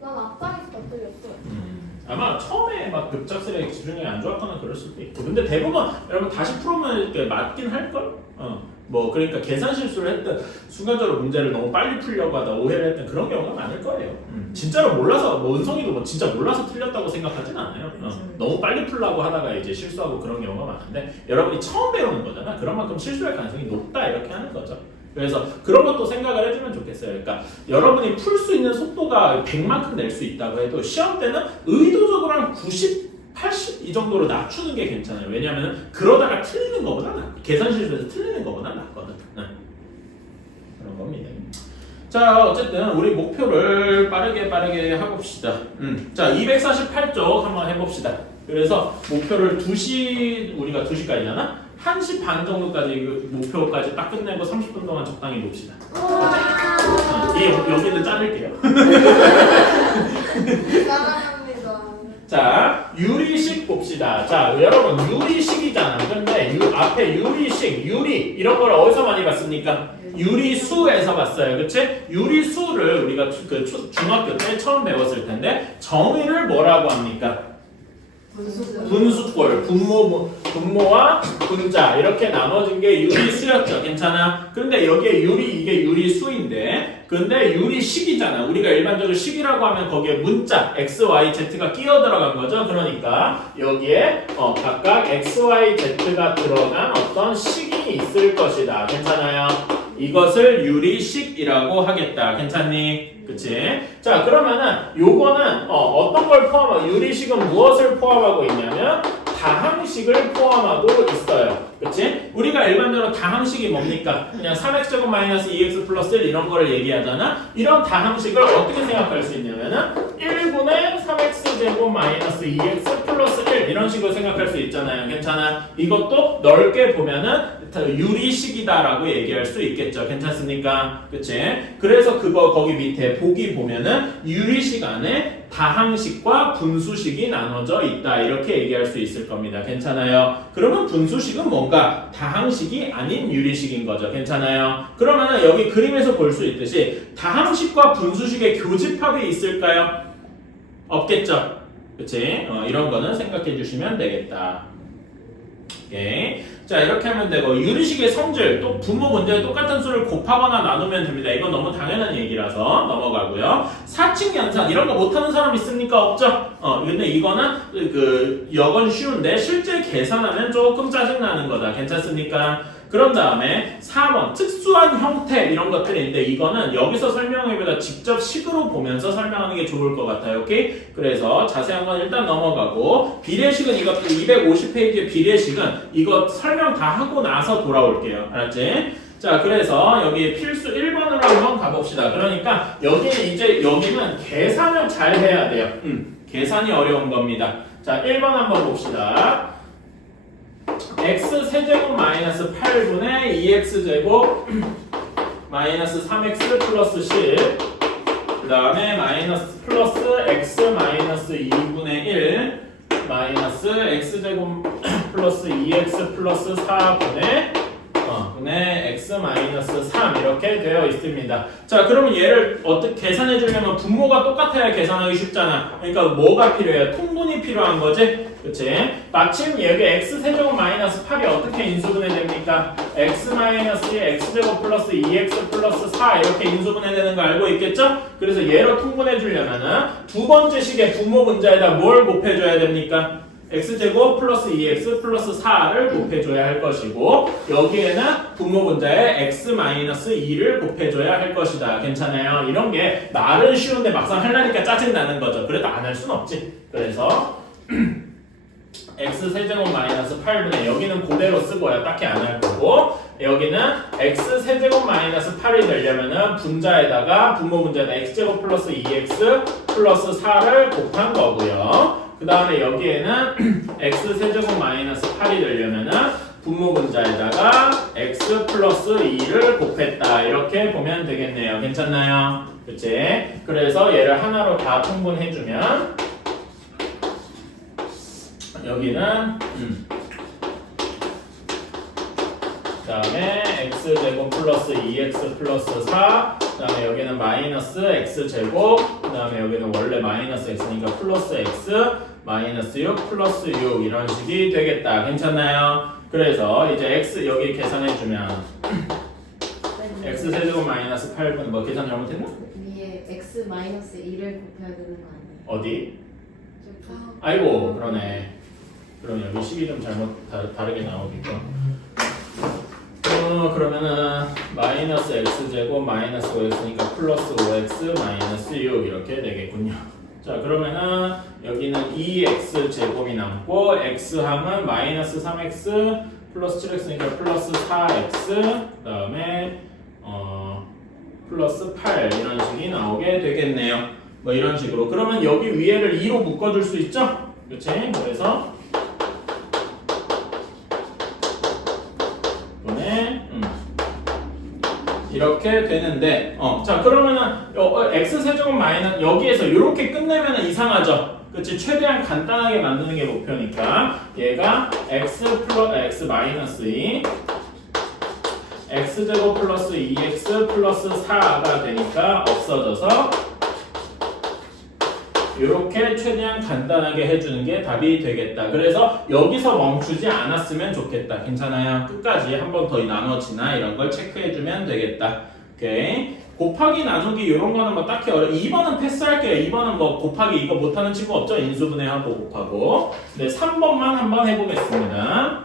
난 앞장에서 더 틀렸어요. 아마 처음에 막 급작스레 집중력이 안 좋았거나 그럴 수도 있고. 근데 대부분 여러분 다시 풀으면 이렇게 맞긴 할걸? 뭐 그러니까 계산 실수를 했든 순간적으로 문제를 너무 빨리 풀려고 하다 오해를 했든 그런 경우가 많을 거예요. 진짜로 몰라서 뭐 은성이도 뭐 진짜 몰라서 틀렸다고 생각하진 않아요. 너무 빨리 풀려고 하다가 이제 실수하고 그런 경우가 많은데 여러분이 처음 배우는 거잖아. 그런 만큼 실수할 가능성이 높다 이렇게 하는 거죠. 그래서 그런 것도 생각을 해주면 좋겠어요. 그러니까 여러분이 풀 수 있는 속도가 100만큼 낼 수 있다고 해도 시험 때는 의도적으로 한 90, 80 이 정도로 낮추는 게 괜찮아요. 왜냐하면 그러다가 틀리는 것보다 계산 실수에서 틀리는 것보다 낫거든. 그런 겁니다. 자, 어쨌든 우리 목표를 빠르게 해봅시다. 자, 248쪽 한번 해봅시다. 그래서 목표를 2시, 우리가 2시까지잖아? 1시 반 정도까지 목표까지 딱 끝내고 30분 동안 적당히 봅시다. 여기는 자를게요. 사랑합니다. 자, 유리식 봅시다. 자, 여러분 유리식이잖아. 근데 앞에 유리식, 유리 이런 걸 어디서 많이 봤습니까? 유리수에서 봤어요. 그치? 유리수를 우리가 그 중학교 때 처음 배웠을 텐데 정의를 뭐라고 합니까? 분수꼴, 분모와 분자 이렇게 나눠진 게 유리수였죠. 괜찮아? 근데 여기에 이게 유리수인데 근데 유리식이잖아. 우리가 일반적으로 식이라고 하면 거기에 문자 x, y, z가 끼어 들어간 거죠. 그러니까 여기에 각각 x, y, z가 들어간 어떤 식이 있을 것이다. 괜찮아요? 이것을 유리식이라고 하겠다. 괜찮니? 그치? 자, 그러면은 요거는 어떤 걸 포함하고 유리식은 무엇을 포함하고 있냐면 다항식을 포함하고 있어요. 그치? 우리가 일반적으로 다항식이 뭡니까? 그냥 3x제곱 마이너스 2x 플러스 1 이런 거를 얘기하잖아? 이런 다항식을 어떻게 생각할 수 있냐면은 1분의 3x제곱 마이너스 2x 플러스 1 이런 식으로 생각할 수 있잖아요. 괜찮아? 이것도 넓게 보면은 유리식이다라고 얘기할 수 있겠죠. 괜찮습니까? 그치? 그래서 거기 밑에 보기 보면은 유리식 안에 다항식과 분수식이 나눠져 있다. 이렇게 얘기할 수 있을 겁니다. 괜찮아요? 그러면 분수식은 뭔가 다항식이 아닌 유리식인 거죠. 괜찮아요? 그러면은 여기 그림에서 볼 수 있듯이 다항식과 분수식의 교집합이 있을까요? 없겠죠? 그치? 이런 거는 생각해 주시면 되겠다. 오케이. 자, 이렇게 하면 되고 유리식의 성질 또 분모 문제에 똑같은 수를 곱하거나 나누면 됩니다. 이건 너무 당연한 얘기라서 넘어가고요. 사칙 연산 이런 거 못하는 사람 있습니까? 없죠? 근데 이거는 여건 쉬운데 실제 계산하면 조금 짜증나는 거다. 괜찮습니까? 그런 다음에 4번 특수한 형태 이런 것들이 있는데 이거는 여기서 설명하기보다 직접 식으로 보면서 설명하는 게 좋을 것 같아요. 오케이? 그래서 자세한 건 일단 넘어가고 비례식은 이것도 250페이지의 비례식은 이거 설명 다 하고 나서 돌아올게요. 알았지? 자, 그래서 여기 필수 1번으로 한번 가봅시다. 그러니까 여기는 계산을 잘 해야 돼요. 계산이 어려운 겁니다. 자, 1번 한번 봅시다. x 세제곱 마이너스 8분의 2x제곱 마이너스 3x 플러스 10 그 다음에 마이너스 플러스 x 마이너스 2분의 1 마이너스 x제곱 플러스 2x 플러스 4분의 분의 x 마이너스 3 이렇게 되어 있습니다. 자, 그러면 얘를 어떻게 계산해 주려면 분모가 똑같아야 계산하기 쉽잖아. 그러니까 뭐가 필요해요? 통분이 필요한 거지? 그치? 마침 여기 x 세제곱 마이너스 8이 어떻게 인수분해 됩니까? x 마이너스 x제곱 플러스 2x 플러스 4 이렇게 인수분해 되는 거 알고 있겠죠? 그래서 얘로 통분해 주려면은 두 번째 식의 분모 분자에다 뭘 곱해줘야 됩니까? x제곱 플러스 2x 플러스 4를 곱해줘야 할 것이고 여기에는 분모 분자에 x 마이너스 2를 곱해줘야 할 것이다. 괜찮아요? 이런 게 말은 쉬운데 막상 하려니까 짜증나는 거죠. 그래도 안 할 순 없지. 그래서 x 세제곱 마이너스 8분의 여기는 그대로 쓰고요. 딱히 안 할 거고 여기는 x 세제곱 마이너스 8이 되려면은 분자에다가 분모 분자에다 x제곱 플러스 2x 플러스 4를 곱한 거고요. 그 다음에 여기에는 x 세제곱 마이너스 8이 되려면은 분모 분자에다가 x 플러스 2를 곱했다. 이렇게 보면 되겠네요. 괜찮나요? 그치? 그래서 얘를 하나로 다 통분해주면 여기는 그 다음에 x제곱 플러스 2x 플러스 4 그 다음에 여기는 마이너스 x제곱, 그 다음에 여기는 원래 마이너스 x니까 플러스 x, 마이너스 6 플러스 6 이런 식이 되겠다. 괜찮나요? 그래서 이제 x 여기 계산해주면 x 세제곱 마이너스 8분 뭐 계산 잘못했나? 위에 x 마이너스 1을 곱해야 되는 거 아니에요? 어디? 저기. 아이고 그러네. 그럼 여기 식이 좀 잘못 다르게 나오니까. 그러면은 마이너스 x제곱 마이너스 5x니까 플러스 5x 마이너스 6 이렇게 되겠군요. 자 그러면은 여기는 2x제곱이 남고 x함은 마이너스 3x 플러스 7x니까 플러스 4x 그 다음에 플러스 8 이런 식이 나오게 되겠네요. 뭐 이런 식으로. 그러면 여기 위에를 2로 묶어줄 수 있죠? 그치? 그래서 이렇게 되는데 자 그러면은 x세제곱 마이너스 여기에서 이렇게 끝내면 이상하죠. 그치? 최대한 간단하게 만드는 게 목표니까 얘가 x 플러스 x 마이너스 2 x제곱 플러스 2x 플러스 4가 되니까 없어져서 이렇게 최대한 간단하게 해주는 게 답이 되겠다. 그래서 여기서 멈추지 않았으면 좋겠다. 괜찮아요? 끝까지 한 번 더 나눠지나 이런 걸 체크해주면 되겠다. 오케이. 곱하기 나누기 이런 거는 뭐 딱히 2번은 패스할게요. 2번은 뭐 곱하기 이거 못하는 친구 없죠? 인수분해하고 곱하고. 네, 3번만 한번 해보겠습니다.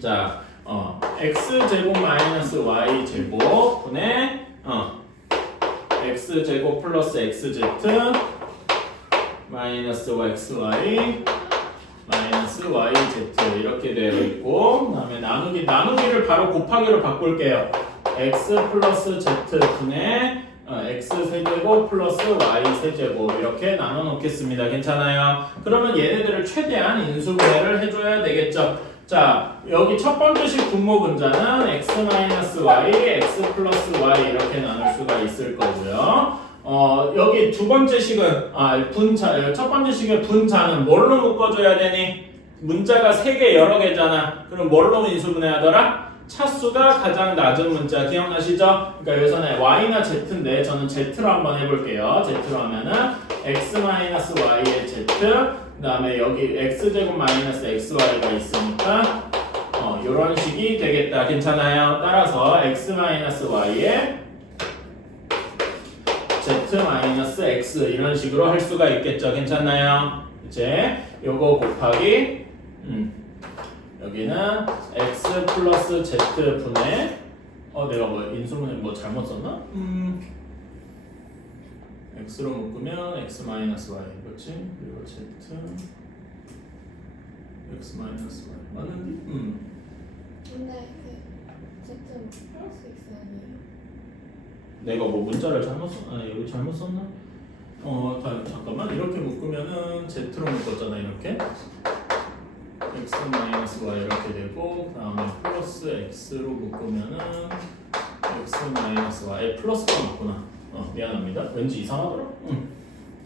자, x제곱 마이너스 y제곱 분의 x제곱 플러스 xz 마이너스 xy 마이너스 yz 이렇게 되어 있고 그 다음에 나누기를 바로 곱하기로 바꿀게요. x 플러스 z 분의 x 세제곱 플러스 y 세제곱 이렇게 나눠 놓겠습니다. 괜찮아요? 그러면 얘네들을 최대한 인수분해를 해줘야 되겠죠. 자, 여기 첫 번째 식 분모 분자는 x-y, x 플러스 y 이렇게 나눌 수가 있을 거고요. 여기 두 번째 식은 분자, 첫 번째 식의 분자는 뭘로 묶어줘야 되니? 문자가 3개 여러 개잖아. 그럼 뭘로 인수분해하더라? 차수가 가장 낮은 문자 기억나시죠? 그러니까 여기서는 y나 z인데 저는 z로 한번 해볼게요. z로 하면은 x-y의 z 그 다음에 여기 x제곱 마이너스 xy가 있으니까 이런 식이 되겠다. 괜찮아요? 따라서 x-y에 z-x 이런 식으로 할 수가 있겠죠. 괜찮나요? 이제 요거 곱하기 여기는 x 플러스 z 분의 내가 뭐 인수분해 뭐 잘못 썼나? x로 묶으면 x 마이너스 y 그렇지? 그리고 z x 마이너스 y 맞는지? 근데 그 Z는 플러스 X 아니에요? 내가 뭐 문자를 잘못 여기 잘못 썼나? 잠깐만 이렇게 묶으면은 z로 묶었잖아 이렇게 x 마이너스 y 이렇게 되고 그 다음에 플러스 x로 묶으면은 x 마이너스 y 플러스가 맞구나. 미안합니다. 왠지 이상하더라.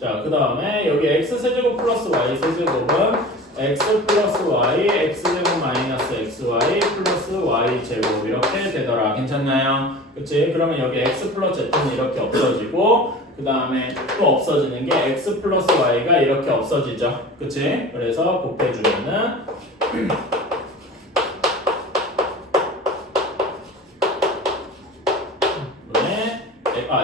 자, 그 다음에 여기 x 세제곱 플러스 y 세제곱은 x 플러스 y, x제곱 마이너스 xy 플러스 y 제곱 이렇게 되더라. 괜찮나요? 그치? 그러면 여기 x 플러스 z는 이렇게 없어지고 그 다음에 또 없어지는 게 x 플러스 y가 이렇게 없어지죠. 그치? 그래서 곱해주면은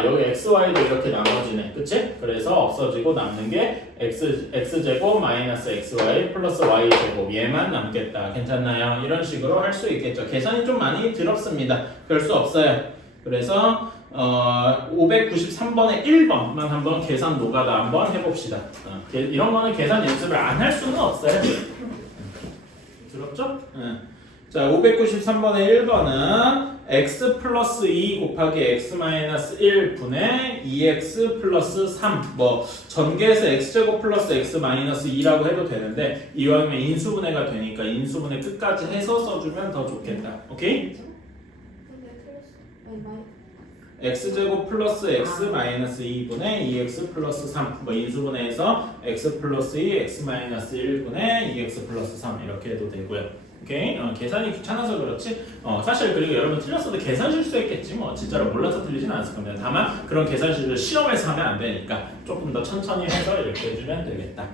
여기 xy도 이렇게 나눠지네. 그치? 그래서 없어지고 남는 게 x제곱 마이너스 xy 플러스 y제곱 얘만 남겠다. 괜찮나요? 이런 식으로 할 수 있겠죠. 계산이 좀 많이 더럽습니다. 별 수 없어요. 그래서 593번의 1번만 한번 계산 노가다 한번 해봅시다. 이런 거는 계산 연습을 안 할 수는 없어요. 더럽죠? 자, 593번의 1번은 x 플러스 2 곱하기 x 마이너스 1 분의 2x 플러스 3 뭐 전개해서 x제곱 플러스 x 마이너스 2라고 해도 되는데 이왕이면 인수분해가 되니까 인수분해 끝까지 해서 써주면 더 좋겠다. 오케이? x제곱 플러스 x 마이너스 2분의 2x 플러스 3 뭐 인수분해해서 x 플러스 2 x 마이너스 1분의 2x 플러스 3 이렇게 해도 되고요. 오케이? 계산이 귀찮아서 그렇지. 사실 그리고 여러분 틀렸어도 계산 실수했겠지. 뭐 진짜로 몰라서 틀리진 않았을 겁니다. 다만 그런 계산 실수 시험에서 하면 안 되니까 조금 더 천천히 해서 이렇게 해주면 되겠다.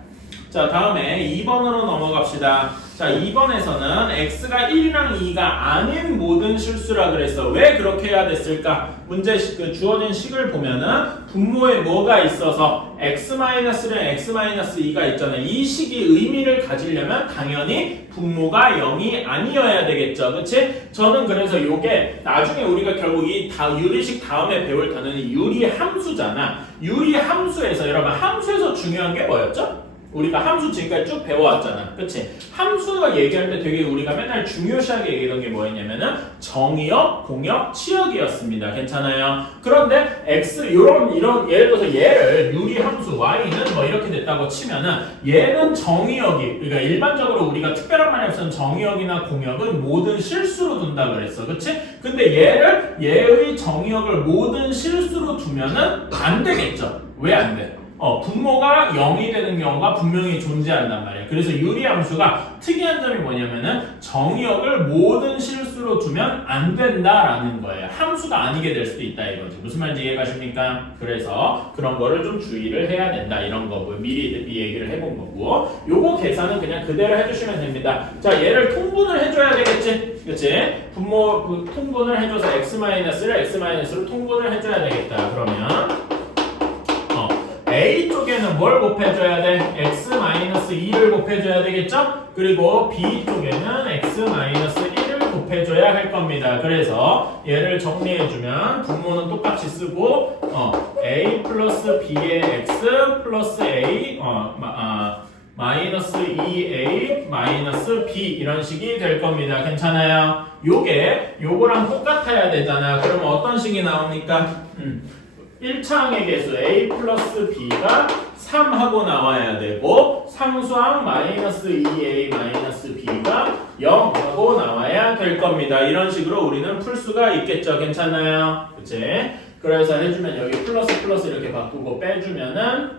자, 다음에 2번으로 넘어갑시다. 자, 2번에서는 x가 1이랑 2가 아닌 모든 실수라 그랬어. 왜 그렇게 해야 됐을까? 문제 그 주어진 식을 보면은 분모에 뭐가 있어서 x-랑 x-2가 있잖아요. 이 식이 의미를 가지려면 당연히 분모가 0이 아니어야 되겠죠. 그치? 저는 그래서 요게 나중에 우리가 결국 이 유리식 다음에 배울 단어는 유리함수잖아. 유리함수에서 여러분 함수에서 중요한 게 뭐였죠? 우리가 함수 지금까지 쭉 배워왔잖아. 그치? 함수가 얘기할 때 되게 우리가 맨날 중요시하게 얘기했던 게 뭐였냐면은 정의역, 공역, 치역이었습니다. 괜찮아요? 그런데 이런 예를 들어서 얘를 유리함수 y는 뭐 이렇게 됐다고 치면은 얘는 정의역이 그러니까 일반적으로 우리가 특별한 말이 없으면 정의역이나 공역은 모든 실수로 둔다 그랬어. 그치? 근데 얘의 정의역을 모든 실수로 두면은 안 되겠죠? 왜 안 돼? 분모가 0이 되는 경우가 분명히 존재한단 말이에요. 그래서 유리함수가 특이한 점이 뭐냐면은 정의역을 모든 실수로 두면 안 된다라는 거예요. 함수가 아니게 될 수도 있다 이거죠. 무슨 말인지 이해가십니까? 그래서 그런 거를 좀 주의를 해야 된다 이런 거고요. 미리 얘기를 해본 거고 요거 계산은 그냥 그대로 해주시면 됩니다. 자, 얘를 통분을 해줘야 되겠지? 그치? 분모 통분을 해줘서 x-를 x-로 통분을 해줘야 되겠다. 그러면 A 쪽에는 뭘 곱해줘야 돼? x-2를 곱해줘야 되겠죠? 그리고 B 쪽에는 x-1을 곱해줘야 할 겁니다. 그래서 얘를 정리해주면 분모는 똑같이 쓰고 A 플러스 B의 x 플러스 A 마이너스 2A 마이너스 B 이런 식이 될 겁니다. 괜찮아요? 요거랑 똑같아야 되잖아. 그러면 어떤 식이 나옵니까? 1차항의 개수 a 플러스 b가 3하고 나와야 되고 상수항 마이너스 2a 마이너스 b가 0하고 나와야 될 겁니다. 이런 식으로 우리는 풀 수가 있겠죠. 괜찮아요? 그치? 그래서 해주면 여기 플러스 이렇게 바꾸고 빼주면은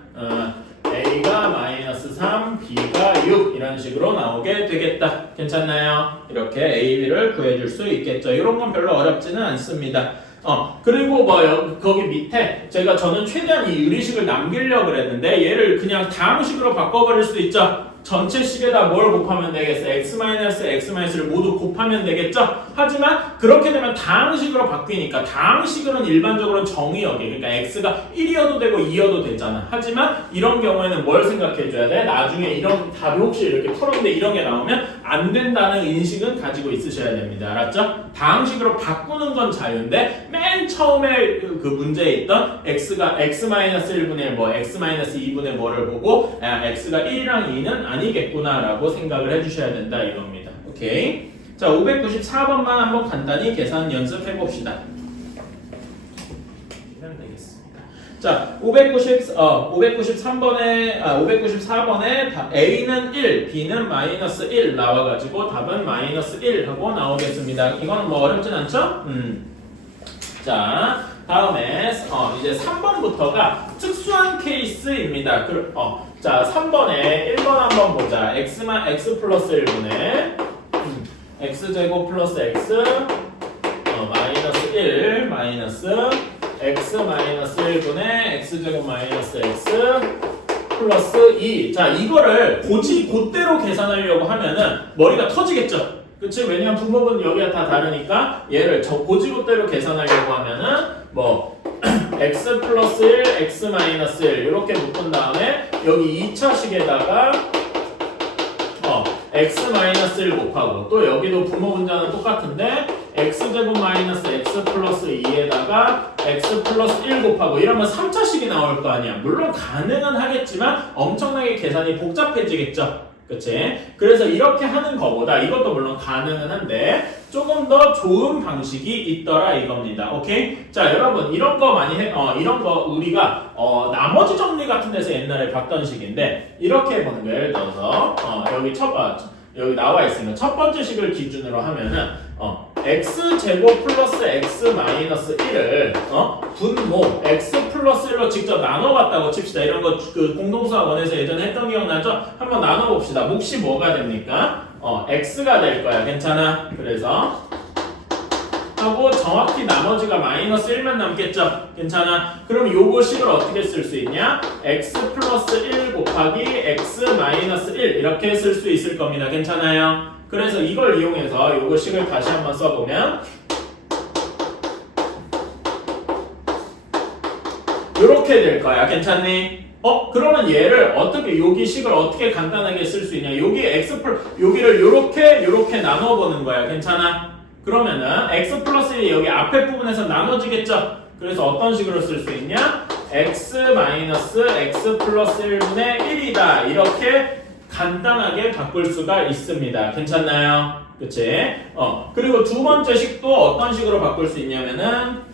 a가 마이너스 3, b가 6 이런 식으로 나오게 되겠다. 괜찮나요? 이렇게 a, b를 구해줄 수 있겠죠. 이런 건 별로 어렵지는 않습니다. 그리고 거기 밑에 저는 최대한 이 유리식을 남기려고 그랬는데 얘를 그냥 다음식으로 바꿔버릴 수도 있죠. 전체 식에다 뭘 곱하면 되겠어? x-를 모두 곱하면 되겠죠? 하지만 그렇게 되면 다항식으로 바뀌니까 다항식은 일반적으로는 정의역이 그러니까 x가 1이어도 되고 2여도 되잖아. 하지만 이런 경우에는 뭘 생각해줘야 돼? 나중에 이런 답이 혹시 이렇게 풀었는데 이런 게 나오면 안 된다는 인식은 가지고 있으셔야 됩니다. 알았죠? 다항식으로 바꾸는 건 자유인데 맨 처음에 그 문제에 있던 x가 x-1분의 1 x-2분의 뭐를 보고 x가 1이랑 2는 아니겠구나 라고 생각을 해주셔야 된다 이겁니다. 오케이. 자, 594번만 한번 간단히 계산 연습해 봅시다. 자, 594번에 A는 1, B는 마이너스 1 나와가지고 답은 마이너스 1 하고 나오겠습니다. 이거는 뭐 어렵진 않죠? 자, 다음에 이제 3번부터가 특수한 케이스입니다. 자, 3번에 1번 한번 보자. x 플러스 1분의 x제곱 플러스 x 마이너스 1 마이너스 x 마이너스 1분의 x제곱 마이너스 x 플러스 2. 자, 이거를 그대로 계산하려고 하면은 머리가 터지겠죠? 그치? 왜냐면 분모는 여기가 다 다르니까 얘를 그대로 계산하려고 하면은 x 플러스 1, x 마이너스 1 이렇게 묶은 다음에 여기 2차식에다가 x 마이너스 1 곱하고 또 여기도 분모 분자는 똑같은데 x제곱 마이너스 x 플러스 2에다가 x 플러스 1 곱하고 이러면 3차식이 나올 거 아니야. 물론 가능은 하겠지만 엄청나게 계산이 복잡해지겠죠. 그치? 그래서 이렇게 하는 거보다 이것도 물론 가능은 한데 조금 더 좋은 방식이 있더라 이겁니다. 오케이? 자, 여러분 이런 거 많이 이런 거 우리가 나머지 정리 같은 데서 옛날에 봤던 식인데 이렇게 해보는 거예요. 예를 들어서 여기 나와 있으면 첫 번째 식을 기준으로 하면은 x제곱 플러스 x 마이너스 1을 분모 x 플러스 1로 직접 나눠봤다고 칩시다. 이런 거 그 공동수학 원에서 예전에 했던 기억나죠? 한번 나눠봅시다. 몫이 뭐가 됩니까? x가 될 거야. 괜찮아? 그래서 하고 정확히 나머지가 마이너스 1만 남겠죠? 괜찮아? 그럼 요거 식을 어떻게 쓸 수 있냐? x 플러스 1 곱하기 x 마이너스 1 이렇게 쓸 수 있을 겁니다. 괜찮아요? 그래서 이걸 이용해서 요거 식을 다시 한번 써보면 요렇게 될 거야. 괜찮니? 그러면 얘를 어떻게 여기 식을 어떻게 간단하게 쓸 수 있냐? 여기 여기를 요렇게 나눠 보는 거야. 괜찮아? 그러면은 x 플러스 1이 여기 앞에 부분에서 나눠지겠죠? 그래서 어떤 식으로 쓸 수 있냐? x 마이너스 x 플러스 1분의 1이다. 이렇게 간단하게 바꿀 수가 있습니다. 괜찮나요? 그치? 그리고 두 번째 식도 어떤 식으로 바꿀 수 있냐면은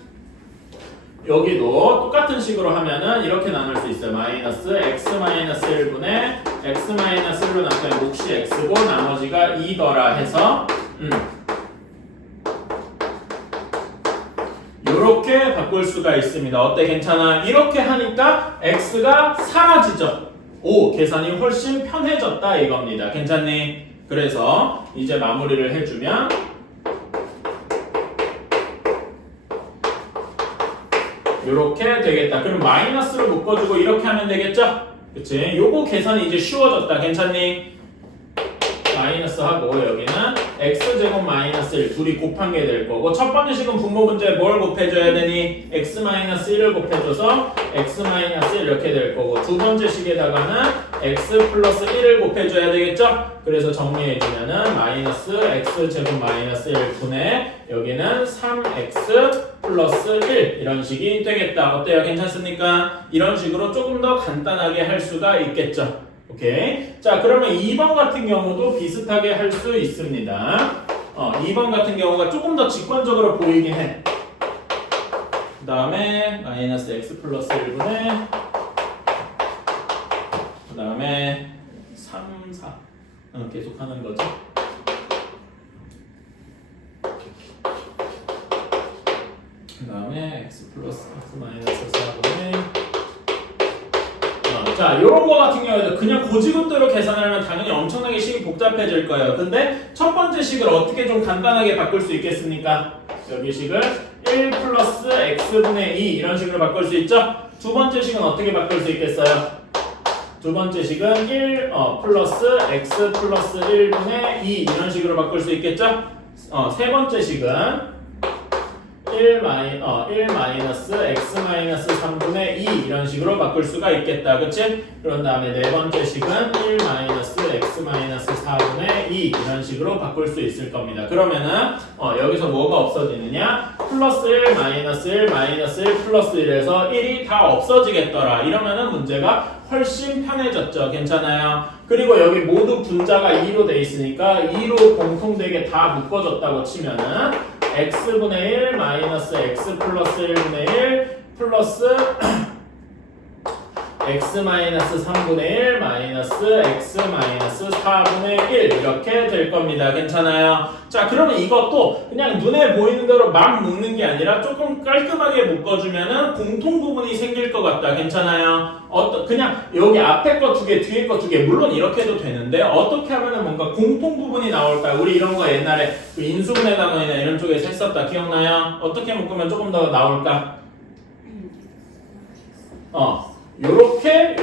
여기도 똑같은 식으로 하면은 이렇게 나눌 수 있어요. 마이너스 x 마이너스 1분의 x 마이너스 1로 나타낸 몫이 x고 나머지가 2더라 해서 이렇게 바꿀 수가 있습니다. 어때? 괜찮아? 이렇게 하니까 x가 사라지죠. 오, 계산이 훨씬 편해졌다 이겁니다. 괜찮니? 그래서 이제 마무리를 해주면 이렇게 되겠다. 그럼 마이너스를 묶어주고 이렇게 하면 되겠죠? 그치? 요거 계산이 이제 쉬워졌다. 괜찮니? 마이너스 하고 여기는 x제곱 마이너스 1 둘이 곱한 게 될 거고 첫 번째 식은 분모 문제에 뭘 곱해줘야 되니? x 마이너스 1을 곱해줘서 x 마이너스 1 이렇게 될 거고 두 번째 식에다가는 x 플러스 1을 곱해줘야 되겠죠? 그래서 정리해주면은 마이너스 x제곱 마이너스 1분의 여기는 3x 플러스 1 이런 식이 되겠다. 어때요? 괜찮습니까? 이런 식으로 조금 더 간단하게 할 수가 있겠죠? 오케이. 자, 그러면 2번 같은 경우도 비슷하게 할 수 있습니다. 2번 같은 경우가 조금 더 직관적으로 보이긴 해. 그 다음에 마이너스 x 플러스 1분의 그 다음에 3, 4 계속 하는 거죠. 그 다음에 x 플러스 x 마이너스 4분의 자, 요런 거 같은 경우에도 그냥 고지급대로 계산하면 당연히 엄청나게 식이 복잡해질 거예요. 근데 첫 번째 식을 어떻게 좀 간단하게 바꿀 수 있겠습니까? 여기 식을 1 플러스 x분의 2 이런 식으로 바꿀 수 있죠? 두 번째 식은 어떻게 바꿀 수 있겠어요? 두 번째 식은 1 플러스 x 플러스 1분의 2 이런 식으로 바꿀 수 있겠죠? 세 번째 식은 1 마이너스 x 마이너스 3분의 2 이런 식으로 바꿀 수가 있겠다. 그치? 그런 다음에 네 번째 식은 1 마이너스 x 마이너스 4분의 2 이런 식으로 바꿀 수 있을 겁니다. 그러면은 여기서 뭐가 없어지느냐? 플러스 1 마이너스 1 마이너스 1 플러스 1에서 1이 다 없어지겠더라. 이러면은 문제가 훨씬 편해졌죠. 괜찮아요? 그리고 여기 모두 분자가 2로 돼 있으니까 2로 공통되게 다 묶어졌다고 치면은 x분의 1 마이너스 x 플러스 1분의 1 플러스 x 마이너스 3분의 1 마이너스 x 마이너스 4분의 1 이렇게 될 겁니다. 괜찮아요? 자, 그러면 이것도 그냥 눈에 보이는 대로 막 묶는 게 아니라 조금 깔끔하게 묶어주면은 공통 부분이 생길 것 같다. 괜찮아요? 그냥 여기 앞에 거 두 개, 뒤에 거 두 개, 물론 이렇게 해도 되는데 어떻게 하면은 뭔가 공통 부분이 나올까? 우리 이런 거 옛날에 그 인수분해 단원이나 이런 쪽에서 했었다. 기억나요? 어떻게 묶으면 조금 더 나올까? 요렇게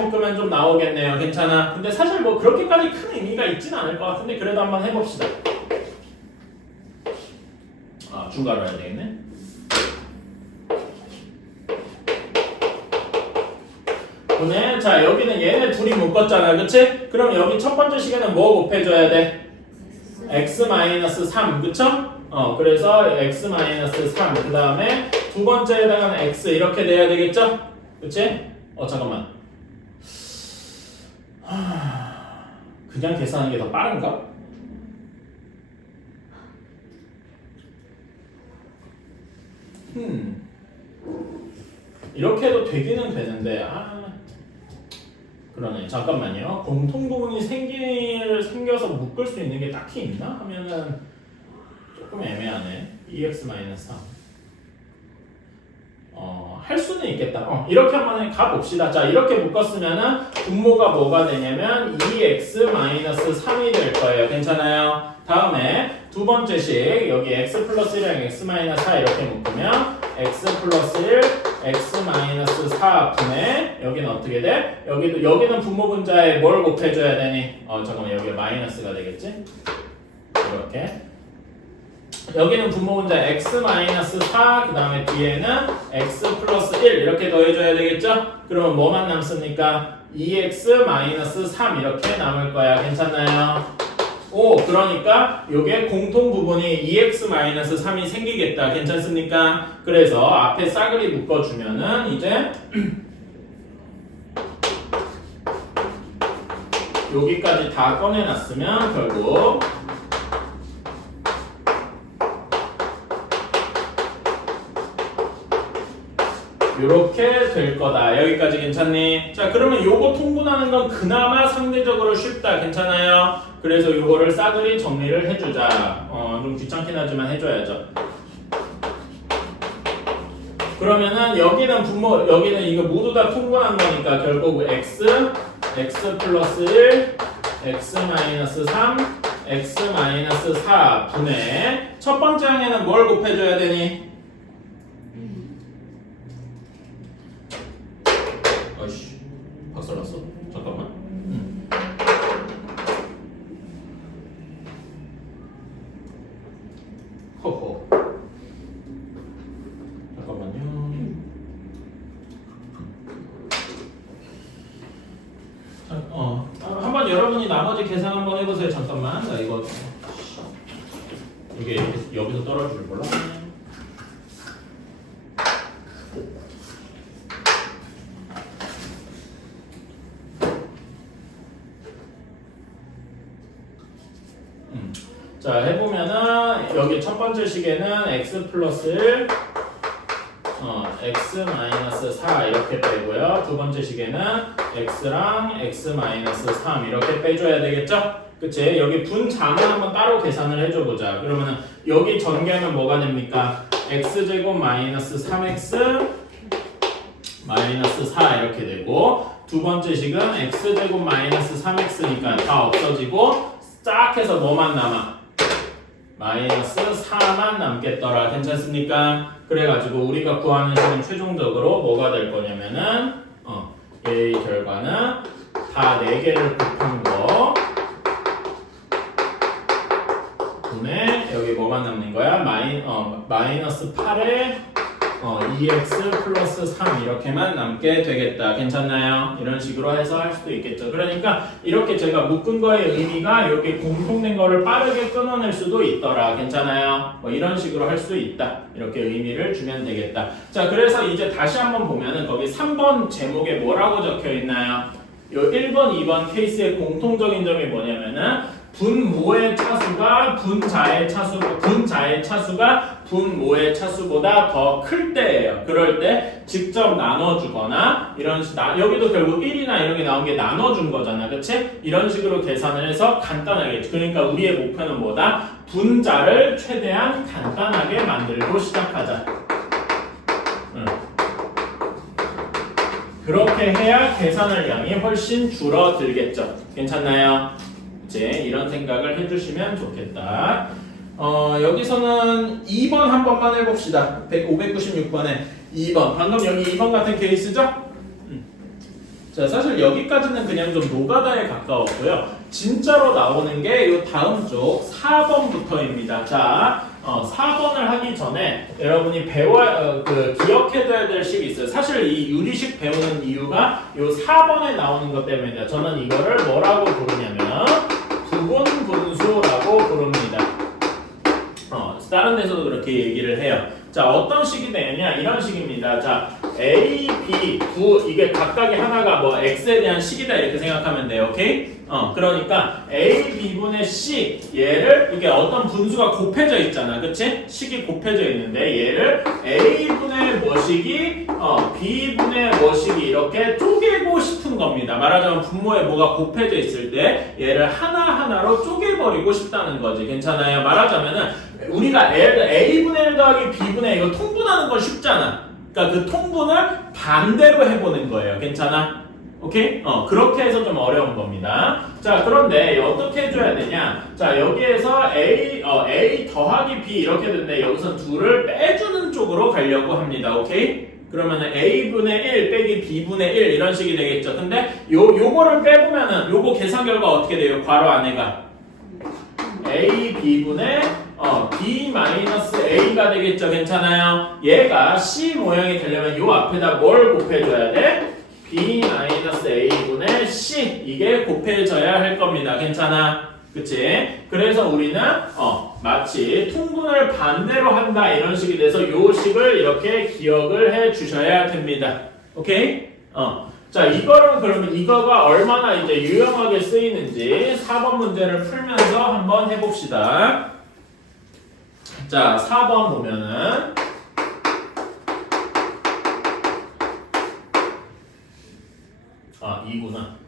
묶으면 좀 나오겠네요. 괜찮아? 근데 사실 뭐 그렇게까지 큰 의미가 있진 않을 것 같은데 그래도 한번 해봅시다. 중괄호 해야 되겠네. 보내. 자, 여기는 얘네 둘이 묶었잖아. 그치? 그럼 여기 첫 번째 식에는 뭐 곱해줘야 돼? x-3 그쵸? 그래서 x-3 그 다음에 두 번째에다가는 x 이렇게 돼야 되겠죠? 그치? 잠깐만. 그냥 계산하는 게 더 빠른가? 이렇게 해도 되기는 되는데 그러네. 잠깐만요. 공통 부분이 생겨서 묶을 수 있는 게 딱히 있나? 하면은 조금 애매하네. 2x-3 할 수는 있겠다. 이렇게 한번 가봅시다. 자, 이렇게 묶었으면은 분모가 뭐가 되냐면 2x-3이 될 거예요. 괜찮아요? 다음에 두 번째 식, 여기 x 플러스 1이랑 x-4 이렇게 묶으면 x 플러스 1, x-4 분의, 여기는 어떻게 돼? 여기는 분모 분자에 뭘 곱해줘야 되니? 잠깐만, 여기가 마이너스가 되겠지? 이렇게. 여기는 분모 분자 x-4, 그 다음에 뒤에는 x 플러스 1 이렇게 더해줘야 되겠죠? 그러면 뭐만 남습니까? 2x-3 이렇게 남을 거야. 괜찮나요? 오, 그러니까 요게 공통 부분이 2x-3이 생기겠다. 괜찮습니까? 그래서 앞에 싸그리 묶어주면은 이제 여기까지 다 꺼내놨으면 결국 요렇게 될 거다. 여기까지 괜찮니? 자, 그러면 요거 통분하는 건 그나마 상대적으로 쉽다. 괜찮아요? 그래서 요거를 싸그리 정리를 해주자. 좀 귀찮긴 하지만 해줘야죠. 여기는 여기는 이거 모두 다 통분한 거니까 결국 x 플러스 1, x-3, x-4 분의 첫 번째 항에는 뭘 곱해줘야 되니? 아이씨, 박살났어. 잠깐만. 허허. 잠깐만요. 한번 여러분이 나머지 계산 한번 해보세요. 잠깐만. 나 이거 이게 여기서 떨어질 줄 몰라. 자, 해보면은 여기 첫 번째 식에는 x 플러스 1, x-4 이렇게 빼고요. 두 번째 식에는 x랑 x-3 이렇게 빼줘야 되겠죠? 그치? 여기 분자는 한번 따로 계산을 해줘보자. 그러면은 여기 전개하면 뭐가 됩니까? x제곱 마이너스 3x 마이너스 4 이렇게 되고, 두 번째 식은 x제곱 마이너스 3x니까 다 없어지고 쫙 해서 뭐만 남아? 마이너스 4만 남겠더라. 괜찮습니까? 그래가지고 우리가 구하는 식은 최종적으로 뭐가 될 거냐면은 얘의 결과는 다 4개를 곱한 거 분의 여기 뭐만 남는 거야? 마이너스 8에 2x 플러스 3 이렇게만 남게 되겠다. 괜찮나요? 이런 식으로 해서 할 수도 있겠죠. 그러니까 이렇게 제가 묶은 거의 의미가 여기 공통된 거를 빠르게 끊어낼 수도 있더라. 괜찮아요? 뭐 이런 식으로 할 수 있다. 이렇게 의미를 주면 되겠다. 자, 그래서 이제 다시 한번 보면은 거기 3번 제목에 뭐라고 적혀 있나요? 요 1번, 2번 케이스의 공통적인 점이 뭐냐면은 분모의 차수가 분자의 차수가 분모의 차수보다 더 클 때예요. 그럴 때 직접 나눠주거나 여기도 결국 1이나 이런 게 나온 게 나눠준 거잖아. 그치? 이런 식으로 계산을 해서 간단하게, 그러니까 우리의 목표는 뭐다? 분자를 최대한 간단하게 만들고 시작하자. 그렇게 해야 계산할 양이 훨씬 줄어들겠죠. 괜찮나요? 이제 이런 생각을 해주시면 좋겠다. 여기서는 2번 한 번만 해봅시다. 596번에 2번. 방금 여기 2번 같은 케이스죠? 자, 사실 여기까지는 그냥 좀 노가다에 가까웠고요. 진짜로 나오는 게 이 다음 쪽 4번부터입니다. 자, 4번을 하기 전에 여러분이 기억해둬야 될 식이 있어요. 사실 이 유리식 배우는 이유가 이 4번에 나오는 것 때문입니다. 저는 이거를 뭐라고 부르냐면 부분분수라고 부릅니다. 다른 데서도 그렇게 얘기를 해요. 자, 어떤 식이 되느냐? 이런 식입니다. 자, A, B, 이게 각각의 하나가 뭐 X에 대한 식이다 이렇게 생각하면 돼요. 오케이? 그러니까 A, B분의 C 얘를 이게 어떤 분수가 곱해져 있잖아. 그치? 식이 곱해져 있는데 얘를 A분의 뭐식이 B분의 뭐식이 이렇게 쪼개고 싶은 겁니다. 말하자면 분모에 뭐가 곱해져 있을 때 얘를 하나하나로 쪼개버리고 싶다는 거지. 괜찮아요? 말하자면은 우리가 A분의 1 더하기 B분의 이거 통분하는 건 쉽잖아. 그러니까 그 통분을 반대로 해보는 거예요. 괜찮아? 오케이? 그렇게 해서 좀 어려운 겁니다. 자, 그런데 어떻게 해줘야 되냐? 자, 여기에서 A 더하기 B 이렇게 되는데 여기서 둘을 빼주는 쪽으로 가려고 합니다. 오케이? 그러면은 A분의 1 빼기 B분의 1 이런 식이 되겠죠. 근데 요거를 빼보면은 요거 계산 결과 어떻게 돼요? 괄호 안에가 A, B분의 B-A가 되겠죠. 괜찮아요? 얘가 C 모양이 되려면 요 앞에다 뭘 곱해줘야 돼? B-A분의 C 이게 곱해져야 할 겁니다. 괜찮아? 그치? 그래서 우리는 마치 통분을 반대로 한다 이런 식이 돼서 요 식을 이렇게 기억을 해 주셔야 됩니다. 오케이? 자, 이거는 그러면 이거가 얼마나 이제 유용하게 쓰이는지 4번 문제를 풀면서 한번 해봅시다. 자, 4번 보면은 이구나.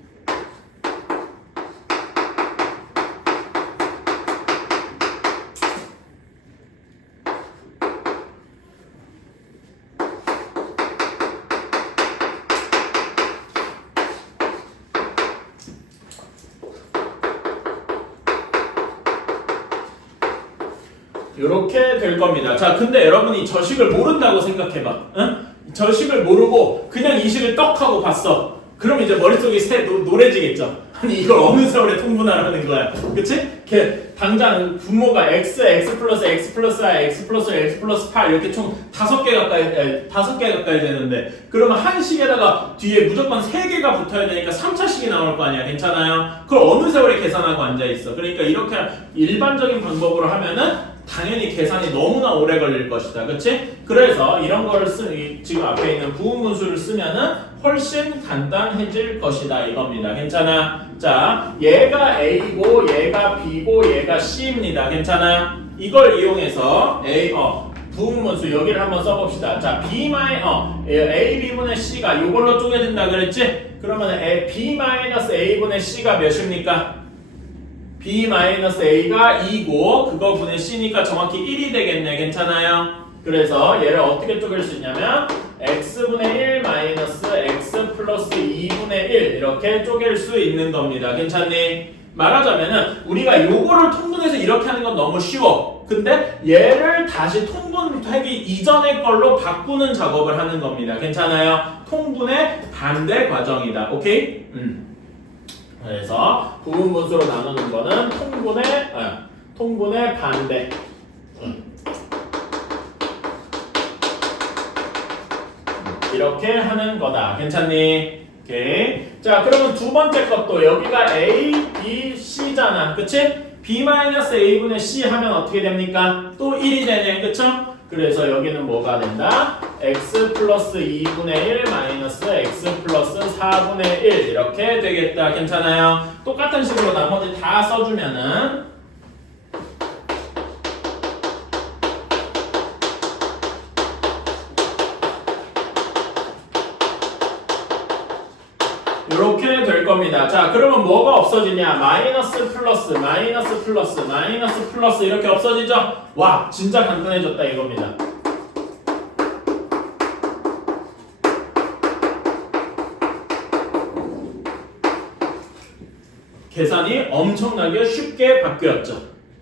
이렇게 될 겁니다. 자, 근데 여러분이 저식을 모른다고 생각해봐. 응? 저식을 모르고 그냥 이 식을 떡 하고 봤어. 그럼 이제 머릿속이 노래지겠죠. 아니 이걸 어느 세월에 통분하라는 거야. 그치? 당장 분모가 x 플러스 x 플러스 i, x 플러스 x 플러스 8 이렇게 총 5개 가까이 되는데 그러면 한 식에다가 뒤에 무조건 3개가 붙어야 되니까 3차식이 나올 거 아니야. 괜찮아요? 그걸 어느 세월에 계산하고 앉아있어. 그러니까 이렇게 일반적인 방법으로 하면은 당연히 계산이 너무나 오래 걸릴 것이다. 그치? 그래서 이런 거를 지금 앞에 있는 부분분수를 쓰면은 훨씬 간단해질 것이다. 이겁니다. 괜찮아? 자, 얘가 A고 얘가 B고 얘가 C입니다. 괜찮아? 이걸 이용해서 부분분수 여기를 한번 써봅시다. 자, A, B분의 C가 이걸로 쪼개진다 그랬지? 그러면 B-A분의 C가 몇입니까? B-A가 2고 그거 분의 C니까 정확히 1이 되겠네. 괜찮아요? 그래서 얘를 어떻게 쪼갤 수 있냐면 X분의 1 마이너스 X 플러스 2분의 1 이렇게 쪼갤 수 있는 겁니다. 괜찮니? 말하자면은 우리가 요거를 통분해서 이렇게 하는 건 너무 쉬워. 근데 얘를 다시 통분하기 이전의 걸로 바꾸는 작업을 하는 겁니다. 괜찮아요? 통분의 반대 과정이다. 오케이? 그래서 부분분수로 나누는 거는 통분의 반대. 이렇게 하는 거다. 괜찮니? 오케이. 자, 그러면 두 번째 것도 여기가 A, B, C잖아. 그치? B-A분의 C 하면 어떻게 됩니까? 또 1이 되네. 그쵸? 그래서 여기는 뭐가 된다? x 플러스 2분의 1 마이너스 x 플러스 4분의 1 이렇게 되겠다. 괜찮아요? 똑같은 식으로 나머지 다 써주면은 이렇게 될 겁니다. 자, 그러면 뭐가 없어지냐? 마이너스 플러스 마이너스 플러스 마이너스 플러스 이렇게 없어지죠? 와, 진짜 간단해졌다 이겁니다. 계산이 엄청나게 쉽게 바뀌었죠.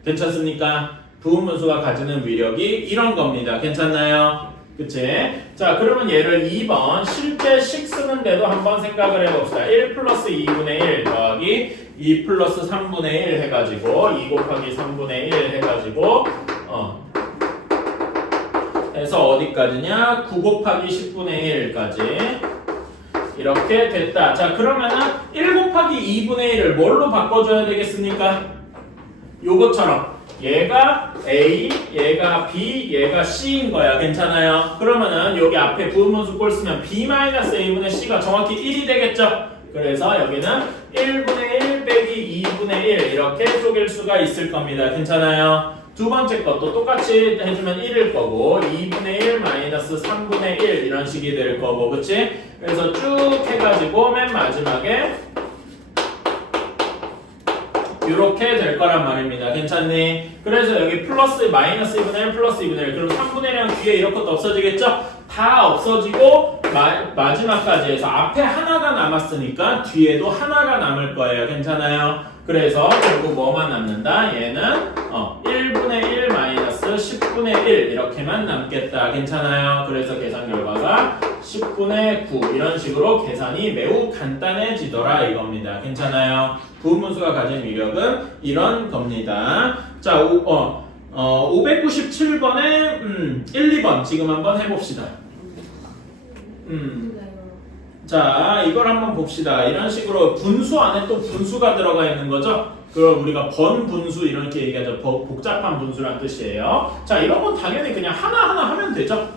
괜찮습니까? 부분분수가 가지는 위력이 이런 겁니다. 괜찮나요? 그치? 자, 그러면 얘를 2번 실제 식 쓰는데도 한번 생각을 해봅시다. 1 플러스 2분의 1 더하기 2 플러스 3분의 1 해가지고 2 곱하기 3분의 1 해가지고 해서 어디까지냐? 9 곱하기 10분의 1까지 이렇게 됐다. 자, 그러면은 1 곱하기 2분의 1을 뭘로 바꿔줘야 되겠습니까? 요것처럼 얘가 A, 얘가 B, 얘가 C인 거야. 괜찮아요? 그러면은 여기 앞에 부분분수 꼴 쓰면 B-A분의 C가 정확히 1이 되겠죠? 그래서 여기는 1분의 1 빼기 2분의 1 이렇게 쪼갤 수가 있을 겁니다. 괜찮아요? 두 번째 것도 똑같이 해주면 1일 거고 2분의 1 마이너스 3분의 1 이런 식이 될 거고 그치? 그래서 쭉 해가지고 맨 마지막에 이렇게 될 거란 말입니다. 괜찮니? 그래서 여기 플러스 마이너스 2분의 1 플러스 2분의 1 그럼 3분의 1이랑 뒤에 이렇게 것도 없어지겠죠? 다 다 없어지고 마지막까지 해서 앞에 하나가 남았으니까 뒤에도 하나가 남을 거예요. 괜찮아요? 그래서 결국 뭐만 남는다? 얘는 1분의 1 마이너스 10분의 1 이렇게만 남겠다. 괜찮아요? 그래서 계산 결과가 10분의 9 이런 식으로 계산이 매우 간단해지더라 이겁니다. 괜찮아요? 부분분수가 가진 위력은 이런 겁니다. 자, 597번에 1, 2번 지금 한번 해봅시다. 자, 이걸 한번 봅시다. 이런 식으로 분수 안에 또 분수가 들어가 있는 거죠. 그걸 우리가 번분수 이렇게 얘기하죠. 복잡한 분수란 뜻이에요. 자, 이런 건 당연히 그냥 하나하나 하면 되죠.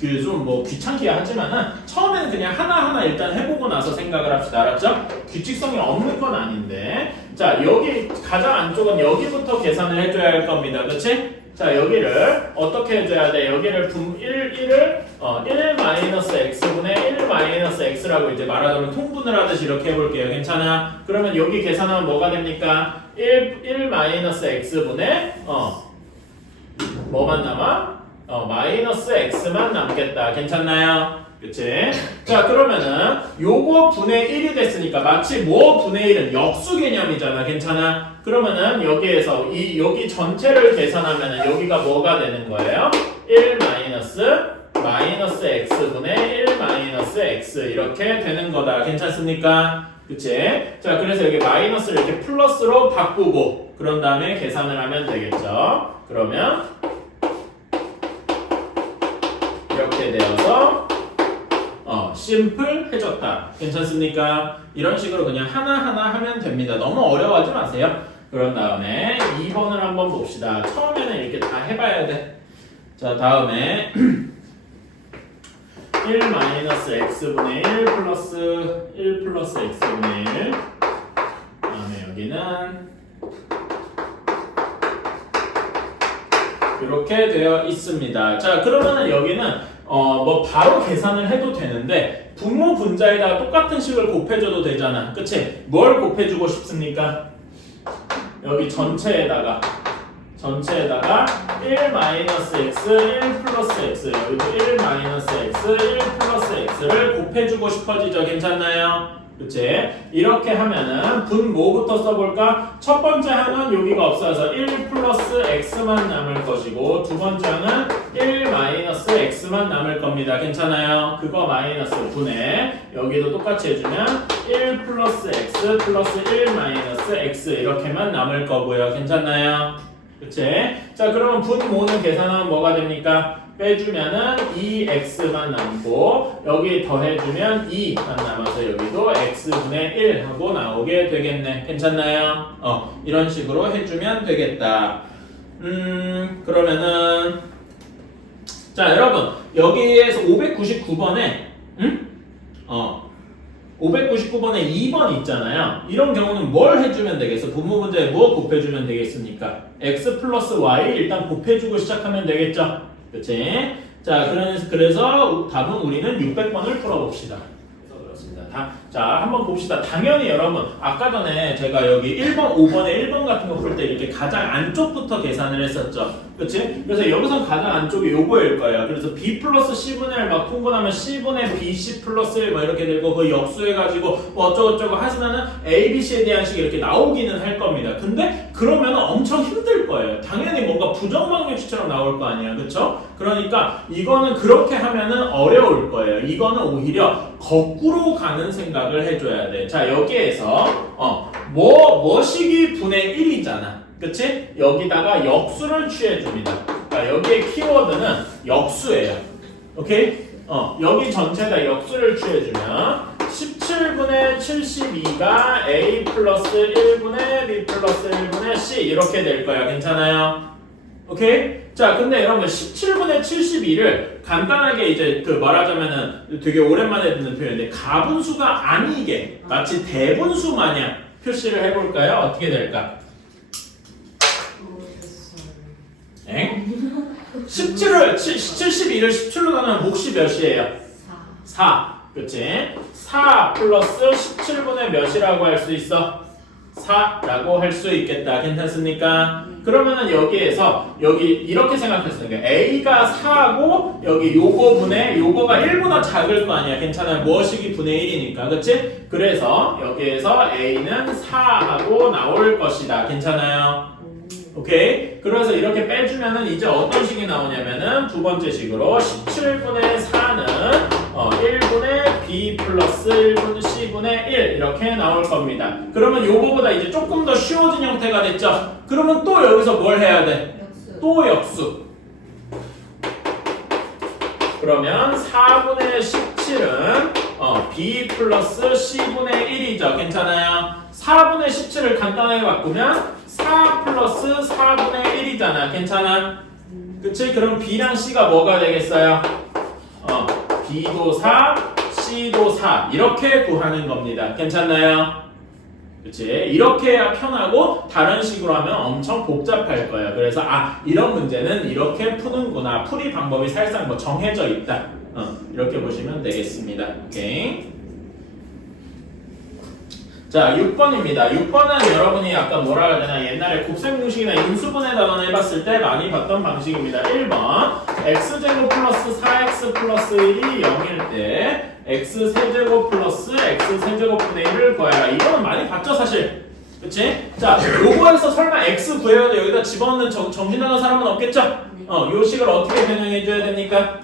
그 좀 뭐 귀찮게 하지만은 처음에는 그냥 하나하나 일단 해보고 나서 생각을 합시다. 알았죠? 규칙성이 없는 건 아닌데. 자, 여기 가장 안쪽은 여기부터 계산을 해줘야 할 겁니다. 그치? 자, 여기를 어떻게 해줘야 돼? 여기를 1을 1 마이너스 x분의 1 마이너스 x라고 이제 말하자면 통분을 하듯이 이렇게 해볼게요. 괜찮아? 그러면 여기 계산하면 뭐가 됩니까? 1 마이너스 x분의 뭐만 남아? 마이너스 x만 남겠다. 괜찮나요? 그치? 자, 그러면은 요거 분의 1이 됐으니까 마치 뭐 분의 1은 역수 개념이잖아. 괜찮아? 그러면은 여기에서 여기 전체를 계산하면은 여기가 뭐가 되는 거예요? 1 마이너스 x분의 1 마이너스 x 이렇게 되는 거다. 괜찮습니까? 그치? 자, 그래서 여기 마이너스를 이렇게 플러스로 바꾸고 그런 다음에 계산을 하면 되겠죠. 그러면 이렇게 되어서 심플해졌다. 괜찮습니까? 이런 식으로 그냥 하나하나 하면 됩니다. 너무 어려워하지 마세요. 그런 다음에 2번을 한번 봅시다. 처음에는 이렇게 다 해봐야 돼. 자, 다음에 1 마이너스 x분의 1 플러스 x분의 1 다음에 여기는 이렇게 되어 있습니다. 자, 그러면은 여기는 뭐 바로 계산을 해도 되는데 분모 분자에다가 똑같은 식을 곱해줘도 되잖아. 그치? 뭘 곱해주고 싶습니까? 여기 전체에다가 1 마이너스 x 1 플러스 x 여기도 1 마이너스 x 1 플러스 x를 곱해주고 싶어지죠. 괜찮나요? 그치? 이렇게 하면은 분모부터 써볼까? 첫 번째 항은 여기가 없어서 1 플러스 x만 남을 것이고 두 번째 항은 1 마이너스 x만 남을 겁니다. 괜찮아요? 그거 마이너스 분해 여기도 똑같이 해주면 1 플러스 x 플러스 1 마이너스 x 이렇게만 남을 거고요. 괜찮나요? 그치? 자, 그러면 분모는 계산하면 뭐가 됩니까? 빼주면은 2x만 남고 여기 더해주면 2만 남아서 여기도 x분의 1 하고 나오게 되겠네. 괜찮나요? 이런 식으로 해주면 되겠다. 그러면은 자, 여러분 여기에서 599번에 599번에 2번 있잖아요. 이런 경우는 뭘 해주면 되겠어? 분모 문제에 뭐 곱해주면 되겠습니까? x 플러스 y 일단 곱해주고 시작하면 되겠죠? 그치? 자, 그래서 답은 우리는 600번을 풀어봅시다. 그래서 그렇습니다. 자, 한번 봅시다. 당연히 여러분, 아까 전에 제가 여기 1번, 5번에 1번 같은 거 풀 때 이렇게 가장 안쪽부터 계산을 했었죠. 그치? 그래서 여기서 가장 안쪽이 요거일 거예요. 그래서 b 플러스 c분의 1 막 통분하면 c분의 bc 플러스 1 뭐 이렇게 되고 그 역수해가지고 뭐 어쩌고저쩌고 하시면은 a, b, c에 대한 식이 이렇게 나오기는 할 겁니다. 근데 그러면 엄청 힘들 거예요. 당연히 뭔가 부정방정식처럼 나올 거 아니야. 그쵸? 그러니까 이거는 그렇게 하면은 어려울 거예요. 이거는 오히려 거꾸로 가는 생각을 해줘야 돼. 자, 여기에서 뭐식이 분의 1이잖아. 그치? 여기다가 역수를 취해줍니다. 그러니까 여기의 키워드는 역수예요. 오케이? 여기 전체다 역수를 취해주면 17분의 72가 a 플러스 1분의 b 플러스 1분의 c 이렇게 될 거야. 괜찮아요? 오케이? 자, 근데 여러분 17분의 72를 간단하게 이제 그 말하자면은 되게 오랜만에 듣는 표현인데 가분수가 아니게 마치 대분수 마냥 표시를 해볼까요? 어떻게 될까? 17을 72를 17로 나누면 몫이 몇이에요? 4. 그치? 4 플러스 17분의 몇이라고 할 수 있어? 4라고 할 수 있겠다. 괜찮습니까? 그러면은 여기에서 여기 이렇게 생각했어요. A가 4고 여기 요거 분의 요거가 1보다 작을 거 아니야. 괜찮아요. 무엇이기 분의 1이니까. 그치? 그래서 여기에서 A는 4하고 나올 것이다. 괜찮아요? 오케이? 그래서 이렇게 빼주면은 이제 어떤 식이 나오냐면은 두 번째 식으로 17분의 4는 1분의 B 플러스 1분 C분의 1 이렇게 나올 겁니다. 그러면 요거보다 이제 조금 더 쉬워진 형태가 됐죠? 그러면 또 여기서 뭘 해야 돼? 역수. 또 역수. 그러면 4분의 17은 B 플러스 C분의 1이죠. 괜찮아요? 4분의 17을 간단하게 바꾸면 4 플러스 4분의 1이잖아. 괜찮아? 그치? 그럼 B랑 C가 뭐가 되겠어요? B도 4, C도 4 이렇게 구하는 겁니다. 괜찮나요? 그치? 이렇게 해야 편하고 다른 식으로 하면 엄청 복잡할 거예요. 그래서 이런 문제는 이렇게 푸는구나. 풀이 방법이 사실상 뭐 정해져 있다. 이렇게 보시면 되겠습니다. 오케이. 자, 6번입니다. 6번은 여러분이 아까 뭐라 해야 되나 옛날에 곱셈 공식이나 인수분해 단원 해봤을 때 많이 봤던 방식입니다. 1번 x제곱 플러스 4x 플러스 1이 0일 때 x세제곱 플러스 x세제곱분의 1을 구해라. 이거는 많이 봤죠 사실. 그치? 자, 요거에서 설마 x 구해야 돼 여기다 집어넣는 정신 나간 사람은 없겠죠? 요 식을 어떻게 변형해줘야 됩니까?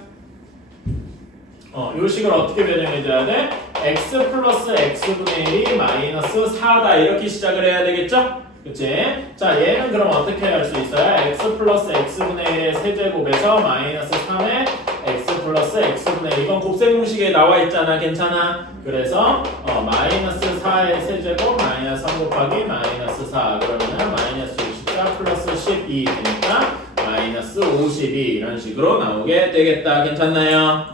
요 식을 어떻게 변형해줘야 돼? x 플러스 x분의 1이 마이너스 4다 이렇게 시작을 해야 되겠죠? 그치? 자, 얘는 그럼 어떻게 할 수 있어요? x 플러스 x분의 1의 세제곱에서 마이너스 3의 x 플러스 x분의 1 이건 곱셈 공식에 나와 있잖아. 괜찮아? 그래서 마이너스 4의 세제곱 마이너스 3 곱하기 마이너스 4 그러면은 마이너스 64 플러스 12 되니까 마이너스 52 이런 식으로 나오게 되겠다. 괜찮나요?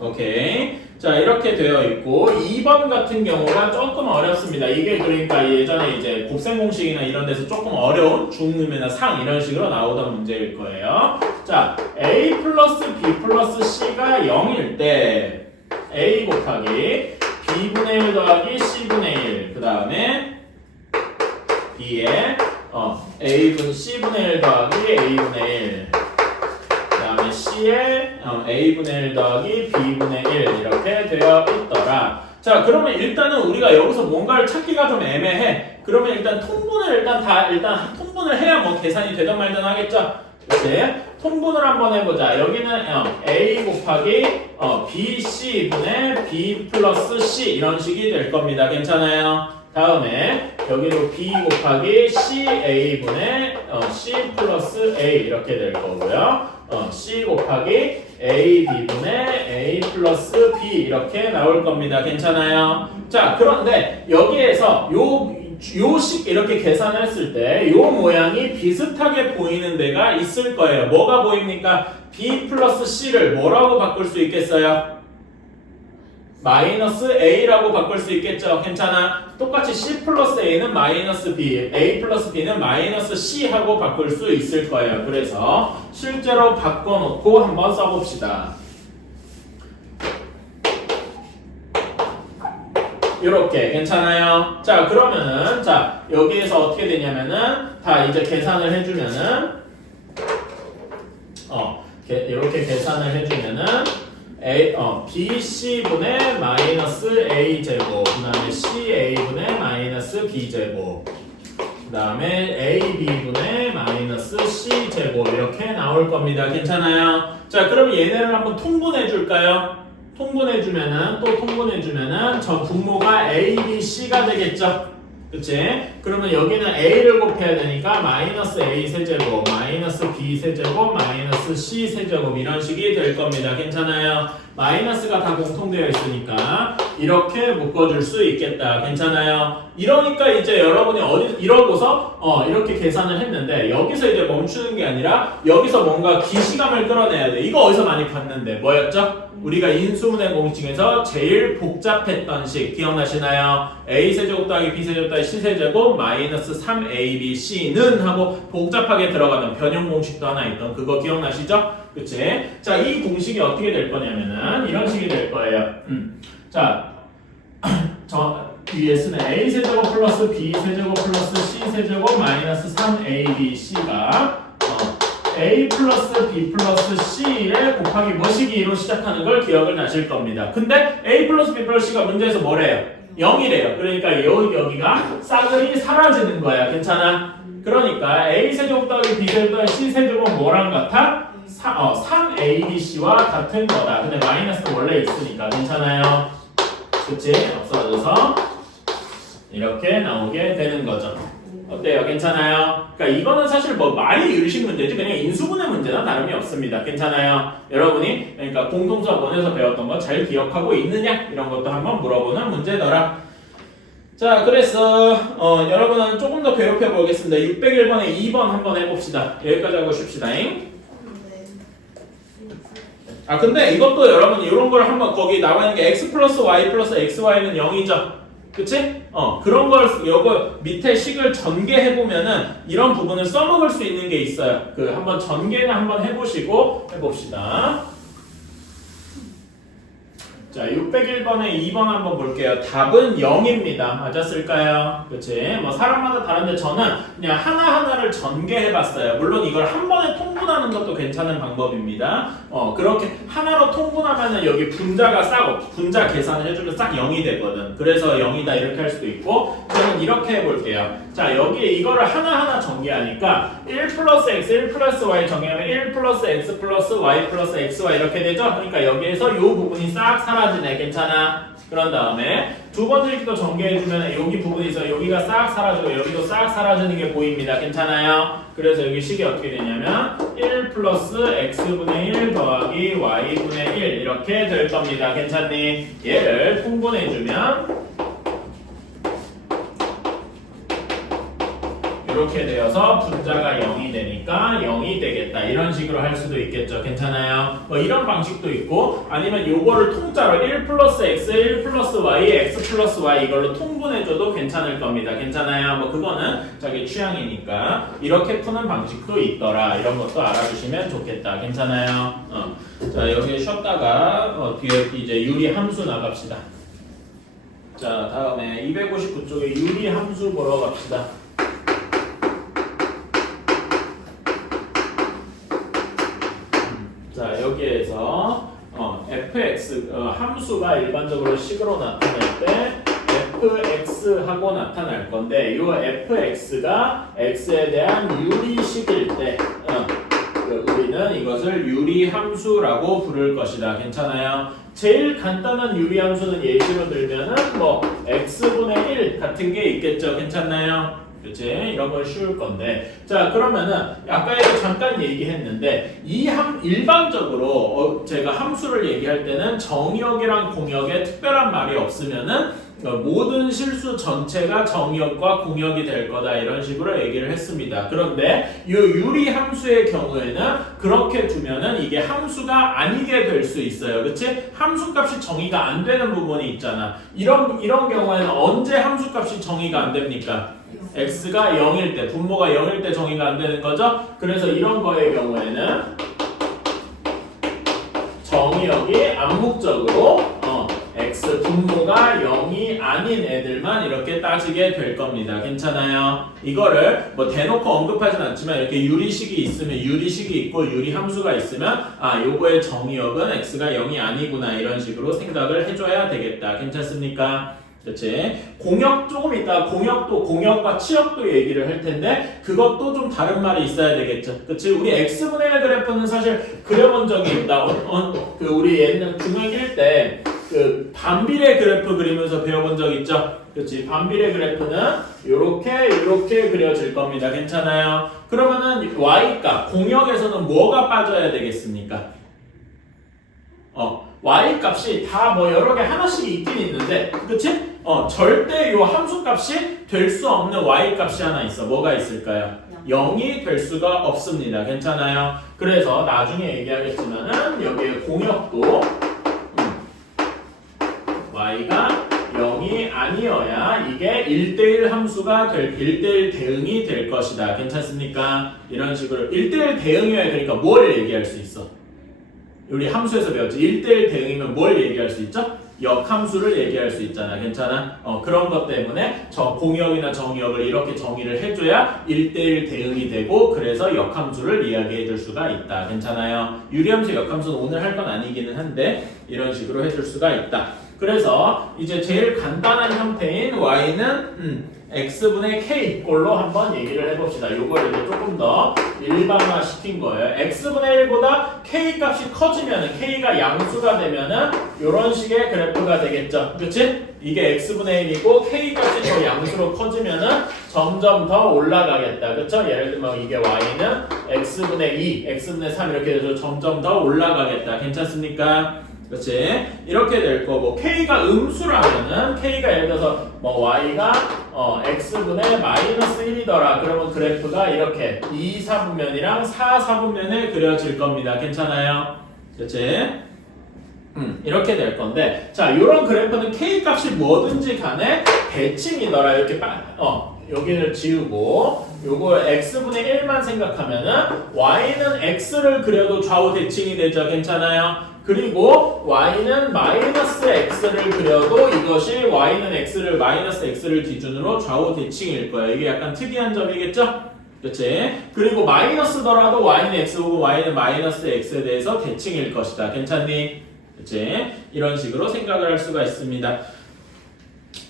오케이. 자, 이렇게 되어 있고 2번 같은 경우가 조금 어렵습니다. 이게 그러니까 예전에 이제 곱셈 공식이나 이런 데서 조금 어려운 중음이나 상 이런 식으로 나오던 문제일 거예요. 자, A 플러스 B 플러스 C가 0일 때 A 곱하기 B분의 1 더하기 C분의 1 그 다음에 B에 C분의 1 더하기 A분의 1 C에 A분의 1 더하기 B분의 1 이렇게 되어 있더라. 자, 그러면 일단은 우리가 여기서 뭔가를 찾기가 좀 애매해. 그러면 일단 통분을 일단 통분을 해야 뭐 계산이 되든 말든 하겠죠. 그치? 통분을 한번 해보자. 여기는 A 곱하기 BC분의 B 플러스 C 이런 식이 될 겁니다. 괜찮아요? 다음에 여기로 B 곱하기 CA분의 C 플러스 A 이렇게 될 거고요. C 곱하기 AB분의 A 플러스 B 이렇게 나올 겁니다. 괜찮아요? 자, 그런데 여기에서 요 식 이렇게 계산을 했을 때 요 모양이 비슷하게 보이는 데가 있을 거예요. 뭐가 보입니까? B 플러스 C를 뭐라고 바꿀 수 있겠어요? 마이너스 A라고 바꿀 수 있겠죠? 괜찮아? 똑같이 C 플러스 A는 마이너스 B, A 플러스 B는 마이너스 C 하고 바꿀 수 있을 거예요. 그래서 실제로 바꿔놓고 한번 써봅시다. 이렇게 괜찮아요? 자, 그러면은 자 여기에서 어떻게 되냐면은 다 이제 계산을 해주면은 이렇게 계산을 해주면은 BC분의 마이너스 A제곱 그 다음에 CA분의 마이너스 B제곱 그 다음에 AB분의 마이너스 C제곱 이렇게 나올 겁니다. 괜찮아요? 자, 그럼 얘네를 한번 통분해 줄까요? 통분해주면은 저 분모가 A, B, C가 되겠죠? 그치? 그러면 여기는 A를 곱해야 되니까 마이너스 A 세제곱, 마이너스 B 세제곱, 마이너스 C 세제곱 이런 식이 될 겁니다. 괜찮아요? 마이너스가 다 공통되어 있으니까 이렇게 묶어줄 수 있겠다. 괜찮아요? 이러니까 이제 여러분이 이러고서 이렇게 계산을 했는데 여기서 이제 멈추는 게 아니라 여기서 뭔가 기시감을 끌어내야 돼. 이거 어디서 많이 봤는데 뭐였죠? 우리가 인수분해 공식에서 제일 복잡했던 식 기억나시나요? A세제곱 더하기 B세제곱 더하기 C세제곱 마이너스 3ABC는 하고 복잡하게 들어가는 변형 공식도 하나 있던 그거 기억나시죠? 그치? 자, 이 공식이 어떻게 될 거냐면은 이런 식이 될 거예요. 자, 위에 쓰는 a세제곱 플러스 b세제곱 플러스 c세제곱 마이너스 3abc가 a 플러스 b 플러스 c를 곱하기 뭐시기로 시작하는 걸 기억을 하실 겁니다. 근데 a 플러스 b 플러스 c가 문제에서 뭐래요? 0이래요. 그러니까 여기가 싸그리 사라지는 거야. 괜찮아? 그러니까 a세제곱 더하기 b세제곱 더하기 c세제곱은 뭐랑 같아? 3abc와 같은 거다. 근데 마이너스는 원래 있으니까 괜찮아요? 그치? 없어져서 이렇게 나오게 되는 거죠. 어때요? 괜찮아요? 그러니까 이거는 사실 뭐 말이 유리식 문제지 그냥 인수분해 문제나 다름이 없습니다. 괜찮아요? 여러분이 그러니까 공통수학 1에서 배웠던 거 잘 기억하고 있느냐? 이런 것도 한번 물어보는 문제더라. 자, 그래서 여러분은 조금 더 괴롭혀 보겠습니다. 601번에 2번 한번 해봅시다. 여기까지 하고 쉽시다잉. 아 근데 이것도 여러분 이런 걸 한번 거기 나와 있는 게 x 플러스 y 플러스 xy는 0이죠. 그치? 그런 걸 요거 밑에 식을 전개해 보면은 이런 부분을 써먹을 수 있는 게 있어요. 그 한번 전개는 한번 해보시고 해봅시다. 자, 601번에 2번 한번 볼게요. 답은 0입니다. 맞았을까요? 그치? 뭐 사람마다 다른데 저는 그냥 하나하나를 전개해봤어요. 물론 이걸 한 번에 통분하는 것도 괜찮은 방법입니다. 그렇게 하나로 통분하면은 여기 분자가 분자 계산을 해주면 싹 0이 되거든. 그래서 0이다 이렇게 할 수도 있고 저는 이렇게 해볼게요. 자, 여기에 이거를 하나하나 전개하니까 1 플러스 x, 1 플러스 y 정의하면 1 플러스 x 플러스 y 플러스 xy 이렇게 되죠? 그러니까 여기에서 이 부분이 싹 사라지네. 괜찮아? 그런 다음에 두 번째 식도 전개해주면 여기 부분이 있어. 여기가 싹 사라지고 여기도 싹 사라지는 게 보입니다. 괜찮아요? 그래서 여기 식이 어떻게 되냐면 1 플러스 x분의 1 더하기 y분의 1 이렇게 될 겁니다. 괜찮니? 얘를 통분해주면 이렇게 되어서 분자가 0이 되니까 0이 되겠다. 이런 식으로 할 수도 있겠죠. 괜찮아요? 이런 방식도 있고 아니면 요거를 통짜로 1 플러스 x, 1 플러스 y, x 플러스 y 이걸로 통분해줘도 괜찮을 겁니다. 괜찮아요? 뭐 그거는 자기 취향이니까 이렇게 푸는 방식도 있더라. 이런 것도 알아주시면 좋겠다. 괜찮아요? 자, 여기 쉬었다가 뒤에 이제 유리 함수 나갑시다. 자, 다음에 259쪽에 유리 함수 보러 갑시다. 자, 여기에서 fx 함수가 일반적으로 식으로 나타날 때 fx하고 나타날 건데 이 fx가 x에 대한 유리식일 때 우리는 이것을 유리함수라고 부를 것이다. 괜찮아요? 제일 간단한 유리함수는 예시로 들면은 뭐 x분의 1 같은 게 있겠죠. 괜찮나요? 그치? 이런 건 쉬울 건데. 자, 그러면은 아까에도 잠깐 얘기했는데 일반적으로 제가 함수를 얘기할 때는 정의역이랑 공역에 특별한 말이 없으면은 모든 실수 전체가 정의역과 공역이 될 거다 이런 식으로 얘기를 했습니다. 그런데 이 유리 함수의 경우에는 그렇게 두면은 이게 함수가 아니게 될 수 있어요. 그치? 함수값이 정의가 안 되는 부분이 있잖아. 이런 경우에는 언제 함수값이 정의가 안 됩니까? x가 0일 때, 분모가 0일 때 정의가 안 되는 거죠? 그래서 이런 거의 경우에는 정의역이 암묵적으로 x 분모가 0이 아닌 애들만 이렇게 따지게 될 겁니다. 괜찮아요? 이거를 뭐 대놓고 언급하진 않지만 이렇게 유리식이 있으면 유리식이 있고 유리함수가 있으면 요거의 정의역은 x가 0이 아니구나 이런 식으로 생각을 해줘야 되겠다. 괜찮습니까? 그렇지. 공역 조금 있다가 공역과 치역도 얘기를 할 텐데 그것도 좀 다른 말이 있어야 되겠죠. 그렇지. 우리 x분의 1 그래프는 사실 그려본 적이 있다. 우리 옛날 중학 1 때 그 반비례 그래프 그리면서 배워본 적 있죠. 그렇지. 반비례 그래프는 이렇게 그려질 겁니다. 괜찮아요? 그러면은 y값 공역에서는 뭐가 빠져야 되겠습니까? y 값이 다 뭐 여러 개 하나씩 있긴 있는데, 그치? 절대 요 함수 값이 될 수 없는 y 값이 하나 있어. 뭐가 있을까요? 0이 될 수가 없습니다. 괜찮아요? 그래서 나중에 얘기하겠지만은 여기에 공역도 y가 0이 아니어야 이게 1대1 함수가 1대1 대응이 될 것이다. 괜찮습니까? 이런 식으로 1대1 대응이어야 되니까 뭘 얘기할 수 있어? 우리 함수에서 배웠지. 1대1 대응이면 뭘 얘기할 수 있죠? 역함수를 얘기할 수 있잖아. 괜찮아? 그런 것 때문에 저 공역이나 정역을 이렇게 정의를 해줘야 1대1 대응이 되고 그래서 역함수를 이야기해 줄 수가 있다. 괜찮아요? 유리함수, 역함수는 오늘 할 건 아니기는 한데 이런 식으로 해줄 수가 있다. 그래서 이제 제일 간단한 형태인 y는 x분의 k 꼴로 한번 얘기를 해봅시다. 요걸 이제 조금 더 일반화 시킨 거예요. x분의 1보다 k 값이 커지면은 k가 양수가 되면은 요런 식의 그래프가 되겠죠. 그치? 이게 x분의 1이고 k 값이 더 양수로 커지면은 점점 더 올라가겠다. 그쵸? 예를 들면 이게 y는 x분의 2, x분의 3 이렇게 돼서 점점 더 올라가겠다. 괜찮습니까? 그렇지? 이렇게 될 거고 k가 음수라면은 k가 예를 들어서 뭐 y가 x분의 마이너스 1이더라. 그러면 그래프가 이렇게 2, 4분면이랑 4, 4분면에 그려질 겁니다. 괜찮아요? 그렇지? 이렇게 될 건데 자, 요런 그래프는 k 값이 뭐든지 간에 대칭이더라. 이렇게 여기를 지우고 요거 x분의 1만 생각하면은 y는 x를 그려도 좌우 대칭이 되죠. 괜찮아요? 그리고 y는 마이너스 x를 그려도 이것이 y는 x를 마이너스 x를 기준으로 좌우 대칭일 거예요. 이게 약간 특이한 점이겠죠? 그렇지? 그리고 마이너스더라도 y는 x고 y는 마이너스 x에 대해서 대칭일 것이다. 괜찮니? 그렇지? 이런 식으로 생각을 할 수가 있습니다.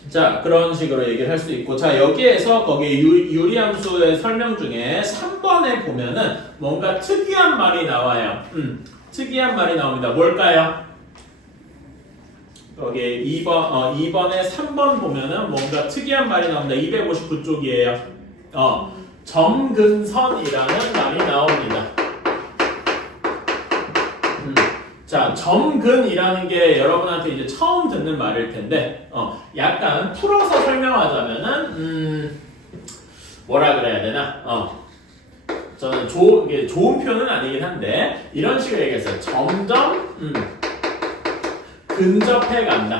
자, 그런 식으로 얘기를 할 수 있고 자, 여기에서 거기 유리함수의 설명 중에 3번에 보면은 뭔가 특이한 말이 나와요. 특이한 말이 나옵니다. 뭘까요? 여기 2번에 3번 보면은 뭔가 특이한 말이 나옵니다. 259쪽이에요. 점근선이라는 말이 나옵니다. 자, 점근이라는 게 여러분한테 이제 처음 듣는 말일 텐데, 약간 풀어서 설명하자면은, 뭐라 그래야 되나? 저는 이게 좋은 표현은 아니긴 한데, 이런 식으로 얘기했어요. 점점, 근접해 간다.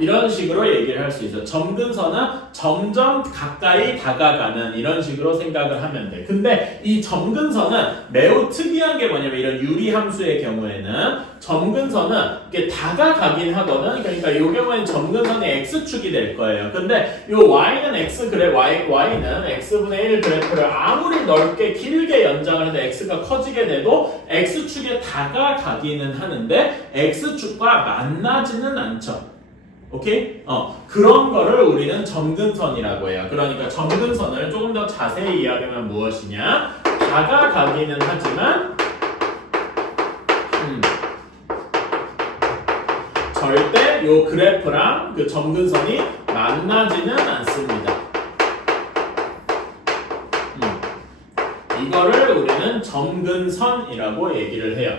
이런 식으로 얘기를 할 수 있어요. 점근선은 점점 가까이 다가가는 이런 식으로 생각을 하면 돼. 근데 이 점근선은 매우 특이한 게 뭐냐면 이런 유리함수의 경우에는 점근선은 이렇게 다가가긴 하거든. 그러니까 이 경우에는 점근선이 x축이 될 거예요. 근데 이 y는 x 그래 y는 x분의 1 그래프를 아무리 넓게 길게 연장을 해도 x가 커지게 돼도 x축에 다가가기는 하는데 x축과 만나지는 않죠. 오케이? 그런 거를 우리는 점근선이라고 해요. 그러니까 점근선을 조금 더 자세히 이야기하면 무엇이냐? 다가가기는 하지만 절대 요 그래프랑 그 점근선이 만나지는 않습니다. 이거를 우리는 점근선이라고 얘기를 해요.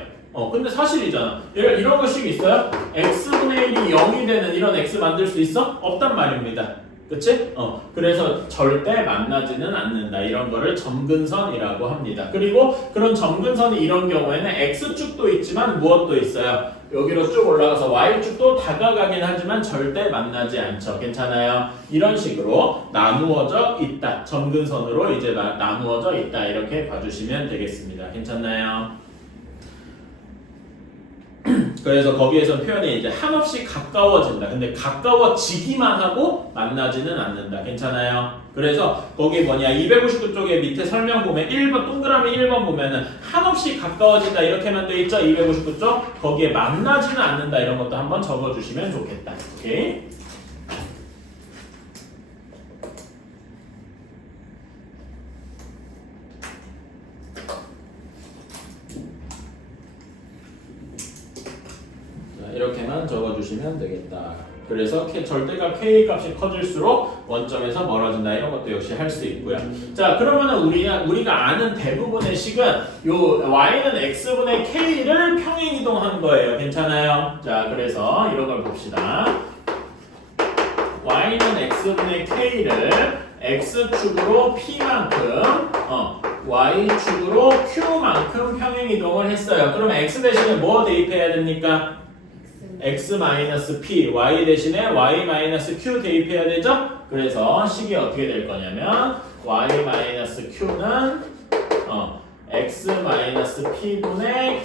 근데 사실이잖아. 이런 것식 있어요? x분의 1이 0이 되는 이런 x 만들 수 있어? 없단 말입니다. 그치? 그래서 절대 만나지는 않는다. 이런 거를 점근선이라고 합니다. 그리고 그런 점근선이 이런 경우에는 x축도 있지만 무엇도 있어요? 여기로 쭉 올라가서 y축도 다가가긴 하지만 절대 만나지 않죠. 괜찮아요? 이런 식으로 나누어져 있다. 점근선으로 이제 나누어져 있다. 이렇게 봐주시면 되겠습니다. 괜찮나요? 그래서 거기에서 표현이 이제 한없이 가까워진다. 근데 가까워지기만 하고 만나지는 않는다. 괜찮아요? 그래서 거기 뭐냐 259쪽에 밑에 설명 보면 1번 동그라미 1번 보면은 한없이 가까워진다 이렇게만 돼 있죠. 259쪽 거기에 만나지는 않는다 이런 것도 한번 적어주시면 좋겠다. 오케이? 이렇게만 적어주시면 되겠다. 그래서 절대값 k 값이 커질수록 원점에서 멀어진다. 이런 것도 역시 할 수 있고요. 자, 그러면은 우리가 아는 대부분의 식은 요 y는 x분의 k를 평행이동한 거예요. 괜찮아요? 자, 그래서 이런 걸 봅시다. y는 x분의 k를 x축으로 p만큼 y축으로 q만큼 평행이동을 했어요. 그러면 x 대신에 뭐 대입해야 됩니까? x-p, y 대신에 y-q 대입해야 되죠? 그래서 식이 어떻게 될 거냐면 y-q는 x-p분의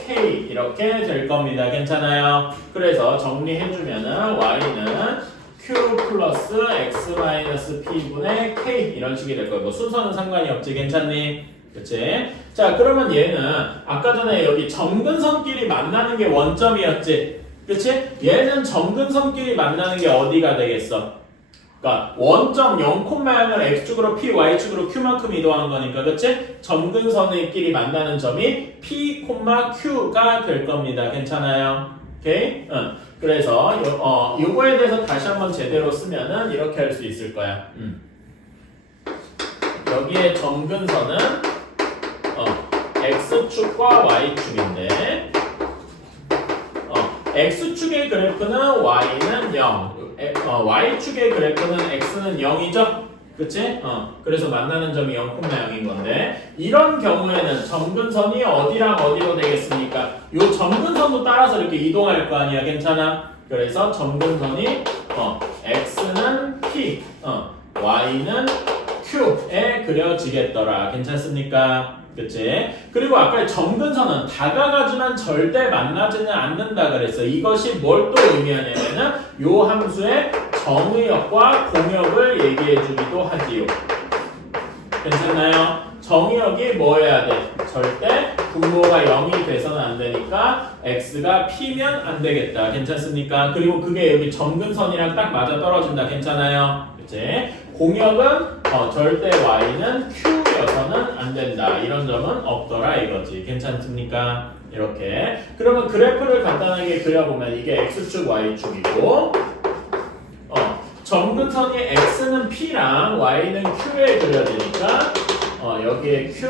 k 이렇게 될 겁니다. 괜찮아요? 그래서 정리해주면은 y는 q 플러스 x-p분의 k 이런 식이 될 거예요. 뭐 순서는 상관이 없지. 괜찮니? 그치? 자, 그러면 얘는 아까 전에 여기 점근선끼리 만나는 게 원점이었지. 그치? 얘는 점근선끼리 만나는 게 어디가 되겠어? 그러니까 원점 0,0을 x축으로 p, y축으로 q만큼 이동하는 거니까. 그치? 점근선끼리 만나는 점이 p, q가 될 겁니다. 괜찮아요? 오케이? 그래서 요거에 대해서 다시 한번 제대로 쓰면은 이렇게 할 수 있을 거야. 여기에 점근선은 x축과 y축인데 x축의 그래프는 y는 0, y축의 그래프는 x는 0이죠? 그치? 그래서 만나는 점이 0,0인 건데 이런 경우에는 점근선이 어디랑 어디로 되겠습니까? 요 점근선도 따라서 이렇게 이동할 거 아니야. 괜찮아? 그래서 점근선이 x는 p, y는 q에 그려지겠더라. 괜찮습니까? 그치? 그리고 아까 점근선은 다가가지만 절대 만나지는 않는다 그랬어. 이것이 뭘 또 의미하냐면은 요 함수의 정의역과 공역을 얘기해주기도 하지요. 괜찮나요? 정의역이 뭐 해야 돼? 절대 분모가 0이 돼서는 안 되니까 x가 p면 안 되겠다. 괜찮습니까? 그리고 그게 여기 점근선이랑 딱 맞아 떨어진다. 괜찮아요? 그치? 공역은 절대 y는 q여서는 안 된다. 이런 점은 없더라 이거지. 괜찮습니까? 이렇게. 그러면 그래프를 간단하게 그려보면 이게 x축, y축이고 점근선이 x는 p랑 y는 q에 그려지니까 여기에 q,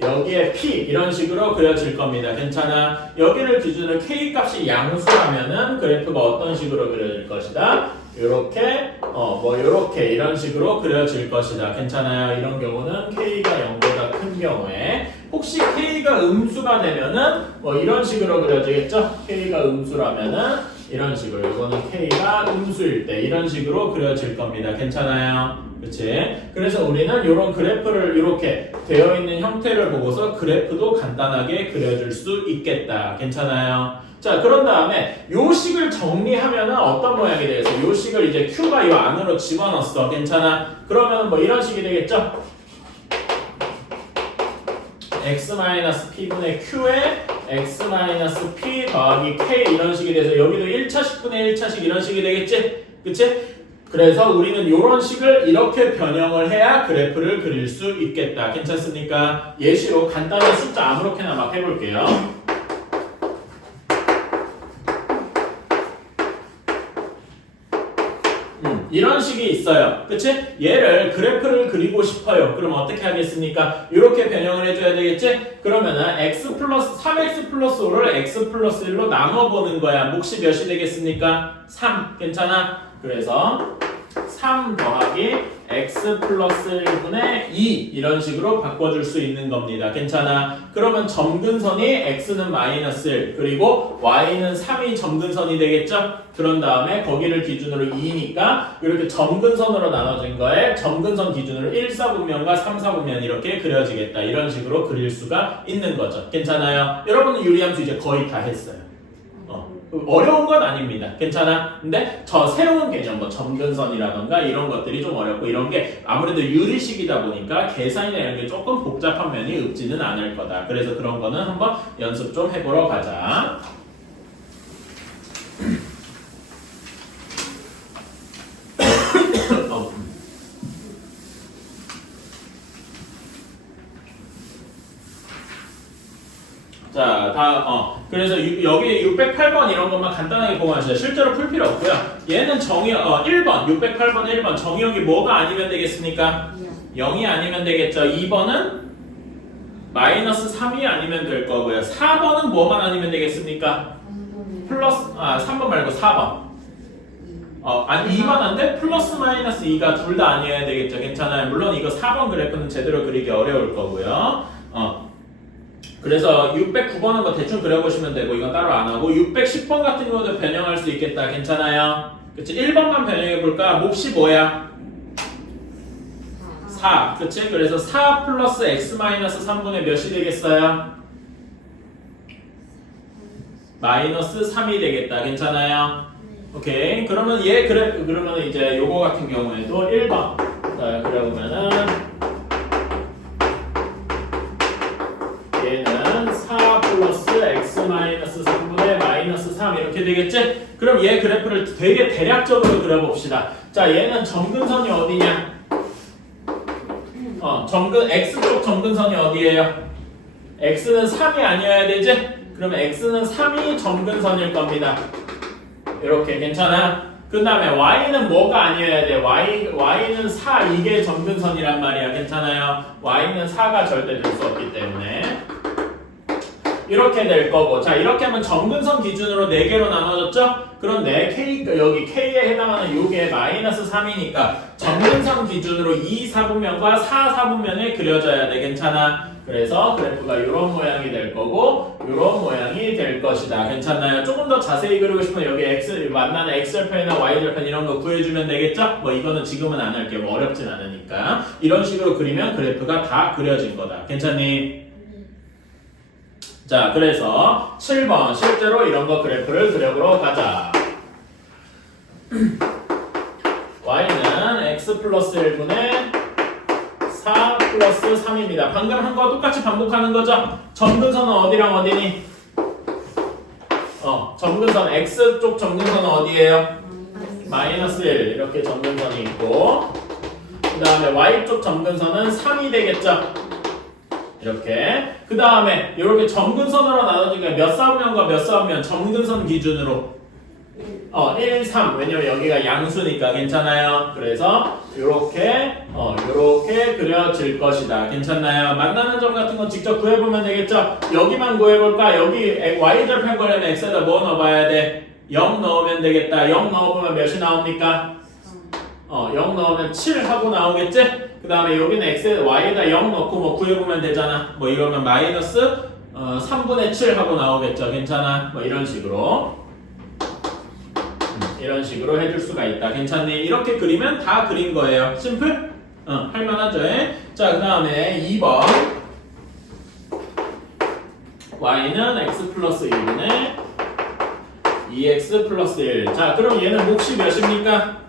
여기에 p 이런 식으로 그려질 겁니다. 괜찮아? 여기를 기준으로 k 값이 양수라면은 그래프가 어떤 식으로 그려질 것이다? 요렇게 요렇게 이런 식으로 그려질 것이다. 괜찮아요? 이런 경우는 k가 0보다 큰 경우에 혹시 k가 음수가 되면은 이런 식으로 그려지겠죠? k가 음수라면은 이런 식으로 이거는 k가 음수일 때 이런 식으로 그려질 겁니다. 괜찮아요? 그치? 그래서 우리는 이런 그래프를 이렇게 되어 있는 형태를 보고서 그래프도 간단하게 그려줄 수 있겠다. 괜찮아요? 자, 그런 다음에 요 식을 정리하면은 어떤 모양이 되겠어? 요 식을 이제 q가 요 안으로 집어넣었어. 괜찮아? 그러면 이런 식이 되겠죠? x-p분의 q에 x-p 더하기 k 이런 식이 돼서 여기도 1차식분의 1차식 이런 식이 되겠지? 그치? 그래서 우리는 이런 식을 이렇게 변형을 해야 그래프를 그릴 수 있겠다. 괜찮습니까? 예시로 간단한 숫자 아무렇게나 막 해볼게요. 이런 식이 있어요. 그치? 얘를 그래프를 그리고 싶어요. 그럼 어떻게 하겠습니까? 이렇게 변형을 해줘야 되겠지? 그러면은 x 플러스 3x 플러스 5를 x 플러스 1로 나눠보는 거야. 몫이 몇이 되겠습니까? 3. 괜찮아? 그래서 3 더하기 x 플러스 1분의 2 이런 식으로 바꿔줄 수 있는 겁니다. 괜찮아? 그러면 점근선이 x는 마이너스 1 그리고 y는 3이 점근선이 되겠죠? 그런 다음에 거기를 기준으로 2니까 이렇게 점근선으로 나눠진 거에 점근선 기준으로 1, 4분면과 3, 4분면 이렇게 그려지겠다. 이런 식으로 그릴 수가 있는 거죠. 괜찮아요? 여러분은 유리함수 이제 거의 다 했어요. 어려운 건 아닙니다. 괜찮아? 근데 저 새로운 개념, 점근선이라던가 이런 것들이 좀 어렵고 이런 게 아무래도 유리식이다 보니까 계산이나 이런 게 조금 복잡한 면이 없지는 않을 거다. 그래서 그런 거는 한번 연습 좀 해보러 가자. 자, 그래서 여기 608번 이런 것만 간단하게 보고 하시죠. 실제로 풀 필요 없고요. 얘는 1번, 608번 1번 정의역이 뭐가 아니면 되겠습니까? 0이 아니면 되겠죠. 2번은 마이너스 3이 아니면 될 거고요. 4번은 뭐만 아니면 되겠습니까? 플러스, 3번 말고 4번. 아니 2번 안 돼? 플러스 마이너스 2가 둘 다 아니어야 되겠죠. 괜찮아요. 물론 이거 4번 그래프는 제대로 그리기 어려울 거고요. 그래서 609번은 대충 그려보시면 되고 이건 따로 안 하고 610번 같은 경우도 변형할 수 있겠다. 괜찮아요? 그치? 1번만 변형해볼까? 몫이 뭐야? 4. 그치? 그래서 4 플러스 x 마이너스 3분의 몇이 되겠어요? 마이너스 3이 되겠다. 괜찮아요? 오케이. 그러면 그러면 이제 요거 같은 경우에도 1번. 자, 그러면은 얘는 4 플러스 x 마이너스 3분의 마이너스 3 이렇게 되겠지? 그럼 얘 그래프를 되게 대략적으로 그려봅시다. 자, 얘는 점근선이 어디냐? x쪽 점근선이 어디예요? x는 3이 아니어야 되지? 그러면 x는 3이 점근선일 겁니다. 이렇게 괜찮아? 그 다음에 y는 뭐가 아니어야 돼? y는 4 이게 점근선이란 말이야. 괜찮아요? y는 4가 절대 될 수 없기 때문에 이렇게 될 거고. 자, 이렇게 하면 점근선 기준으로 4개로 나눠졌죠? 그런데 여기 k에 해당하는 요게 마이너스 3이니까 점근선 기준으로 2 사분면과 4 사분면에 그려져야 돼. 괜찮아? 그래서 그래프가 이런 모양이 될 거고 이런 모양이 될 것이다. 괜찮나요? 조금 더 자세히 그리고 싶으면 여기 만나는 x절편이나 y절편 이런 거 구해주면 되겠죠? 뭐 이거는 지금은 안 할게요. 뭐 어렵진 않으니까. 이런 식으로 그리면 그래프가 다 그려진 거다. 괜찮니? 자, 그래서 7번 실제로 이런 거 그래프를 그려보러 가자. y는 x 플러스 1분의 4 플러스 3입니다. 방금 한 거 똑같이 반복하는 거죠? 점근선은 어디랑 어디니? 점근선 x쪽 점근선은 어디예요? 마이너스 1 이렇게 점근선이 있고 그 다음에 y쪽 점근선은 3이 되겠죠? 이렇게 그 다음에 이렇게 점근선으로 나눠지니까 몇 사분면과 몇 사분면 점근선 기준으로 1, 3 왜냐면 여기가 양수니까 괜찮아요. 그래서 요렇게 그려질 것이다. 괜찮나요? 만나는 점 같은 건 직접 구해보면 되겠죠? 여기만 구해볼까? 여기 y절편 구하려면 x에다 뭐 넣어봐야 돼? 0 넣으면 되겠다. 0 넣어보면 몇이 나옵니까? 0 넣으면 7 하고 나오겠지? 그 다음에 여기는 y에다 0 넣고 뭐 구해보면 되잖아. 뭐 이러면 마이너스 3분의 7 하고 나오겠죠? 괜찮아? 뭐 이런 식으로 해줄 수가 있다. 괜찮니? 이렇게 그리면 다 그린 거예요. 심플? 할만하죠? 자, 그 다음에 2번 y는 x 플러스 1분의 2x 플러스 1. 자, 그럼 얘는 몫이 몇입니까?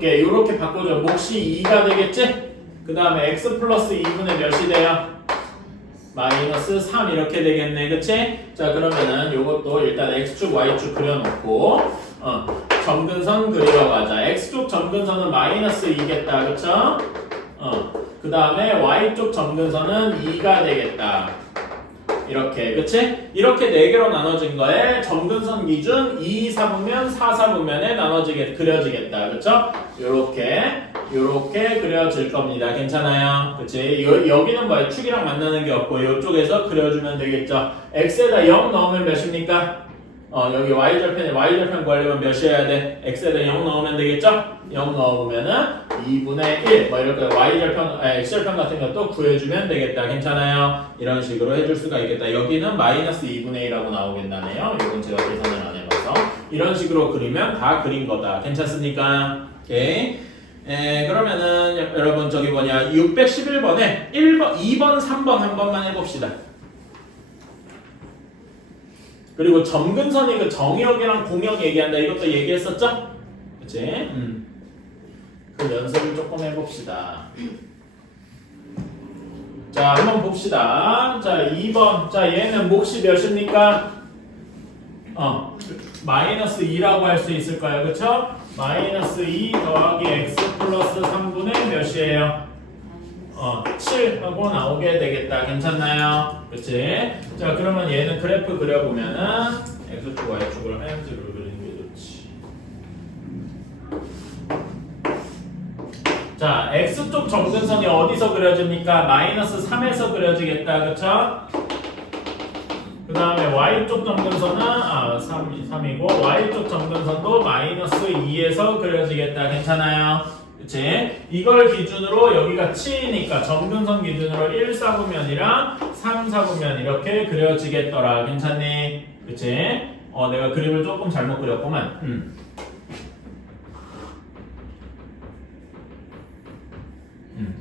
요렇게 바꿔줘. 몫이 2가 되겠지? 그 다음에 x 플러스 2분의 몇이 돼요? 마이너스 3 이렇게 되겠네. 그치? 자, 그러면은 요것도 일단 x축 y축 그려놓고 점근선 그리러 가자. x축 점근선은 마이너스 2겠다. 그쵸? 그 다음에 y축 점근선은 2가 되겠다. 이렇게. 그치? 이렇게 4개로 나눠진 거에 점근선 기준 2 사분면 4 사분면에 그려지겠다. 그쵸? 요렇게 그려질 겁니다. 괜찮아요? 그치? 여기는 뭐야? 축이랑 만나는 게 없고 이쪽에서 그려주면 되겠죠? x에다 0 넣으면 몇입니까? 여기 y절편 구하려면 몇이어야 돼? x에다 0 넣으면 되겠죠? 0 넣으면은 2분의 1 뭐 이렇게 x절편 같은 것도 구해주면 되겠다. 괜찮아요? 이런 식으로 해줄 수가 있겠다. 여기는 마이너스 2분의 1하고 나오겠다네요. 이건 제가 계산을 안 해봐서 이런 식으로 그리면 다 그린 거다. 괜찮습니까? 오케이. 그러면은 여러분 저기 611번에 1번, 2번, 3번 한 번만 해봅시다. 그리고 점근선이 그 정역이랑 공역 얘기한다. 이것도 얘기했었죠? 그치? 그 연습을 조금 해봅시다. 자, 한번 봅시다. 자, 2번. 자, 얘는 몫이 몇입니까? 마이너스 2라고 할 수 있을까요? 그쵸? 마이너스 2 더하기 x 플러스 3분의 몇이에요? 7 하고 나오게 되겠다. 괜찮나요? 그치? 자, 그러면 얘는 그래프 그려보면은 x축 y축을 하얀색으로 그리는 게 좋지. 자, x쪽 점근선이 어디서 그려집니까? 마이너스 3에서 그려지겠다. 그쵸? 그 다음에 y쪽 점근선은 3이고 y쪽 점근선도 마이너스 2에서 그려지겠다. 괜찮아요? 그치? 이걸 기준으로 여기가 7이니까 점근선 기준으로 1 사분면이랑 3 사분면 이렇게 그려지겠더라. 괜찮니? 그치? 내가 그림을 조금 잘못 그렸구만.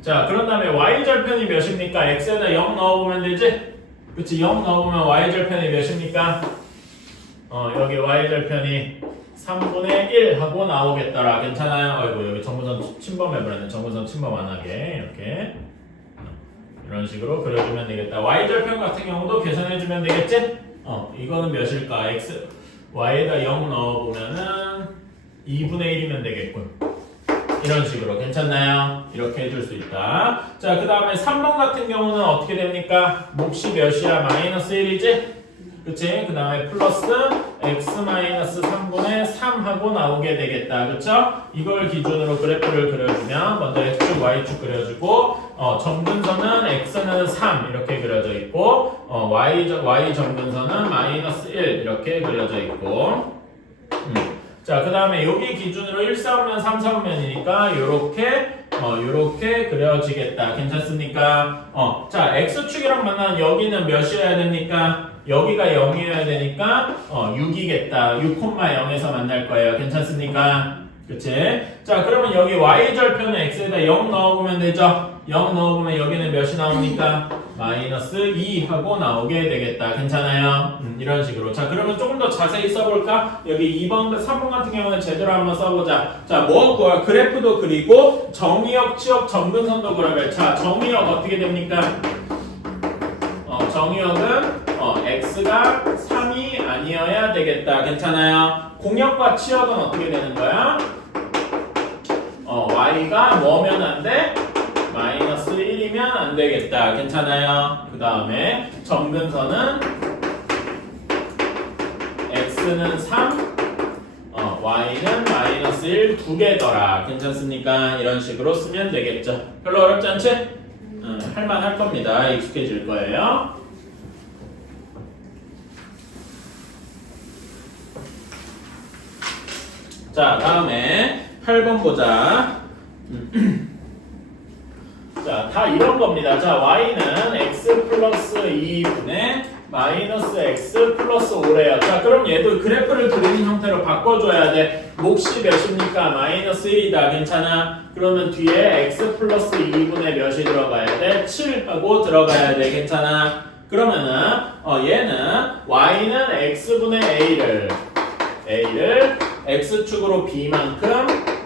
자, 그런 다음에 y절편이 몇입니까? x에다 0 넣어보면 되지? 그치, 0 넣어보면 y절편이 몇입니까? 여기 y절편이 3분의 1 하고 나오겠더라. 괜찮아요? 아이고, 여기 정근선 침범해버렸네. 정근선 침범 안 하게. 이렇게. 이런 식으로 그려주면 되겠다. y절편 같은 경우도 계산해주면 되겠지? 이거는 몇일까? x, y에다 0 넣어보면은 2분의 1이면 되겠군. 이런 식으로 괜찮나요? 이렇게 해줄 수 있다. 자, 그 다음에 3번 같은 경우는 어떻게 됩니까? 몫이 몇이야? 마이너스 1이지? 그치? 그 다음에 플러스 x 마이너스 3분의 3 하고 나오게 되겠다. 그쵸? 이걸 기준으로 그래프를 그려주면 먼저 x축, y축 그려주고 점근선은 x는 3 이렇게 그려져 있고 y 점근선은 마이너스 1 이렇게 그려져 있고 자, 그 다음에 여기 기준으로 1사분면 3사분면이니까 요렇게 그려지겠다. 괜찮습니까? 자, x축이랑 만나는 여기는 몇이어야 됩니까? 여기가 0이어야 되니까 6이겠다. 6,0에서 만날 거예요. 괜찮습니까? 그치? 자, 그러면 여기 y절편은 x에다 0 넣어보면 되죠? 0 넣어보면 여기는 몇이 나옵니까? 마이너스 2 하고 나오게 되겠다. 괜찮아요? 이런 식으로. 자, 그러면 조금 더 자세히 써볼까? 여기 2번, 3번 같은 경우는 제대로 한번 써보자. 자, 뭐 구할? 그래프도 그리고 정의역, 치역, 점근선도 그려볼. 자, 정의역 어떻게 됩니까? 정의역은 x가 3이 아니어야 되겠다. 괜찮아요? 공역과 치역은 어떻게 되는 거야? y가 뭐면 안 돼? 마이너스 1이면 안 되겠다. 괜찮아요? 그 다음에 점근선은 x는 3, y는 마이너스 1 두 개더라. 괜찮습니까? 이런 식으로 쓰면 되겠죠. 별로 어렵지 않지? 할만할 겁니다. 익숙해질 거예요. 자, 다음에 8번 보자. 자, 다 이런 겁니다. 자, y는 x 플러스 2분의 마이너스 x 플러스 5래요. 자, 그럼 얘도 그래프를 그리는 형태로 바꿔줘야 돼. 몫이 몇입니까? 마이너스 1이다. 괜찮아? 그러면 뒤에 x 플러스 2분의 몇이 들어가야 돼? 7하고 들어가야 돼. 괜찮아? 그러면은 얘는 y는 x분의 a를 x축으로 b만큼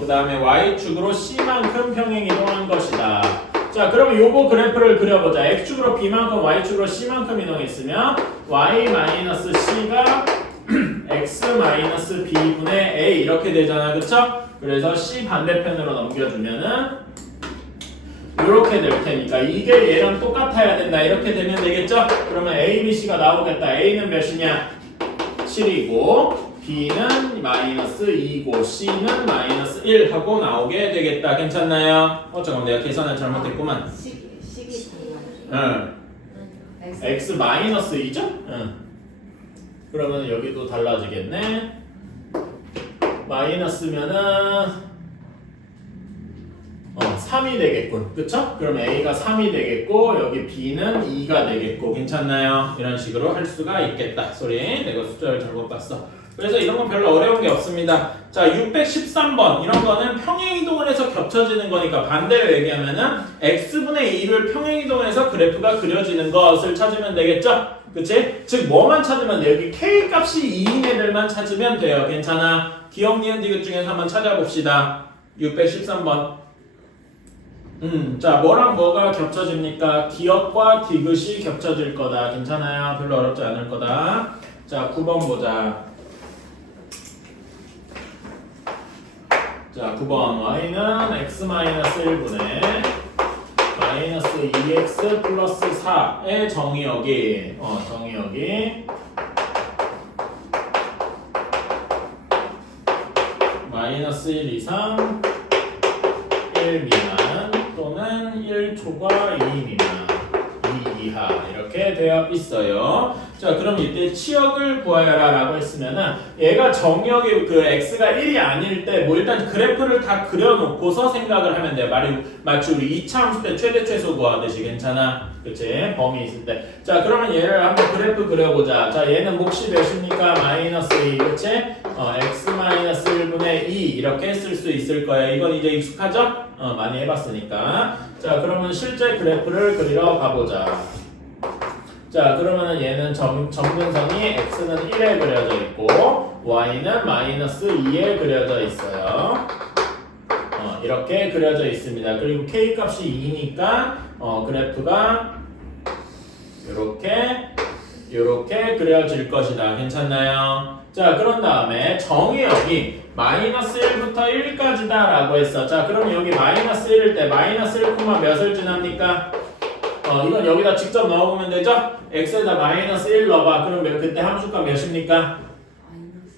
그 다음에 y축으로 c만큼 평행이동한 것이다. 자, 그러면 요거 그래프를 그려보자. x축으로 b만큼 y축으로 c만큼 이동했으면 y-c가 x-b분의 a 이렇게 되잖아. 그쵸? 그래서 c 반대편으로 넘겨주면은 이렇게 될 테니까 이게 얘랑 똑같아야 된다. 이렇게 되면 되겠죠? 그러면 a, b, c가 나오겠다. a는 몇이냐? 7이고 b는 마이너스 2고 c는 마이너스 1 하고 나오게 되겠다. 괜찮나요? 잠깐만, 내가 계산을 잘못했구만. 식이 달라요. x 마이너스 2죠? 그러면 여기도 달라지겠네. 마이너스면은 3이 되겠군. 그쵸? 그럼 a가 3이 되겠고 여기 b는 2가 되겠고. 괜찮나요? 이런 식으로 할 수가 있겠다. 소리, 내가 숫자를 잘못 봤어. 그래서 이런 건 별로 어려운 게 없습니다. 자, 613번 이런 거는 평행이동을 해서 겹쳐지는 거니까 반대로 얘기하면은 x분의 2를 평행이동해서 그래프가 그려지는 것을 찾으면 되겠죠? 그치? 즉 뭐만 찾으면 돼? 여기 k 값이 2인 애들만 찾으면 돼요. 괜찮아? 기억, 니은, 디귿 중에서 한번 찾아봅시다. 613번. 자, 뭐랑 뭐가 겹쳐집니까? 기억과 디귿이 겹쳐질 거다. 괜찮아요? 별로 어렵지 않을 거다. 자, 9번 보자. 자, 9번 y는 x-1분의 마이너스 2x 플러스 4의 정의역이 마이너스 1 이상 1 미만 또는 1초과 2 미만 2 이하 이렇게 되어 있어요. 자, 그럼 이때 치역을 구하여라 라고 했으면은 얘가 정역이 그 x가 1이 아닐 때 뭐 일단 그래프를 다 그려놓고서 생각을 하면 돼요. 마치 우리 2차 함수 때 최대 최소 구하듯이. 괜찮아? 그치? 범위 있을 때. 자, 그러면 얘를 한번 그래프 그려보자. 자, 얘는 몫이 몇입니까? 마이너스 2. 그치? x 마이너스 1분의 1분의 2 이렇게 쓸 수 있을 거예요. 이건 이제 익숙하죠? 많이 해봤으니까. 자, 그러면 실제 그래프를 그리러 가보자. 자, 그러면은 얘는 점근선이 x는 1에 그려져 있고 y는 마이너스 2에 그려져 있어요. 이렇게 그려져 있습니다. 그리고 k 값이 2니까 그래프가 요렇게 그려질 것이다. 괜찮나요? 자, 그런 다음에 정의역이 마이너스 1부터 1까지다 라고 했어. 자, 그럼 여기 마이너스 1일 때 마이너스 1, 몇을 지납니까? 이건 여기다 직접 넣어보면 되죠? x에다 마이너스 1 넣어봐. 그럼 그때 함수가 몇입니까?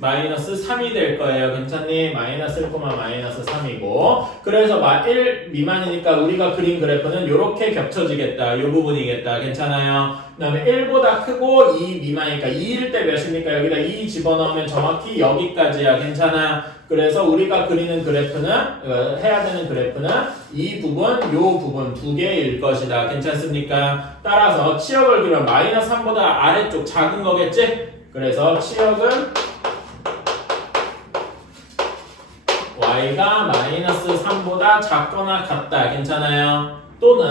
마이너스 3이 될 거예요. 괜찮니? 마이너스 1, 마이너스 3이고. 그래서 1 미만이니까 우리가 그린 그래프는 이렇게 겹쳐지겠다. 이 부분이겠다. 괜찮아요? 그 다음에 1보다 크고 2 미만이니까 2일 때 몇입니까? 여기다 2 집어넣으면 정확히 여기까지야. 괜찮아? 그래서 우리가 그리는 그래프는 해야 되는 그래프는 이 부분, 요 부분 두 개일 것이다. 괜찮습니까? 따라서 치역을 그리면 마이너스 3보다 아래쪽 작은 거겠지? 그래서 치역은 y가 마이너스 3보다 작거나 같다. 괜찮아요? 또는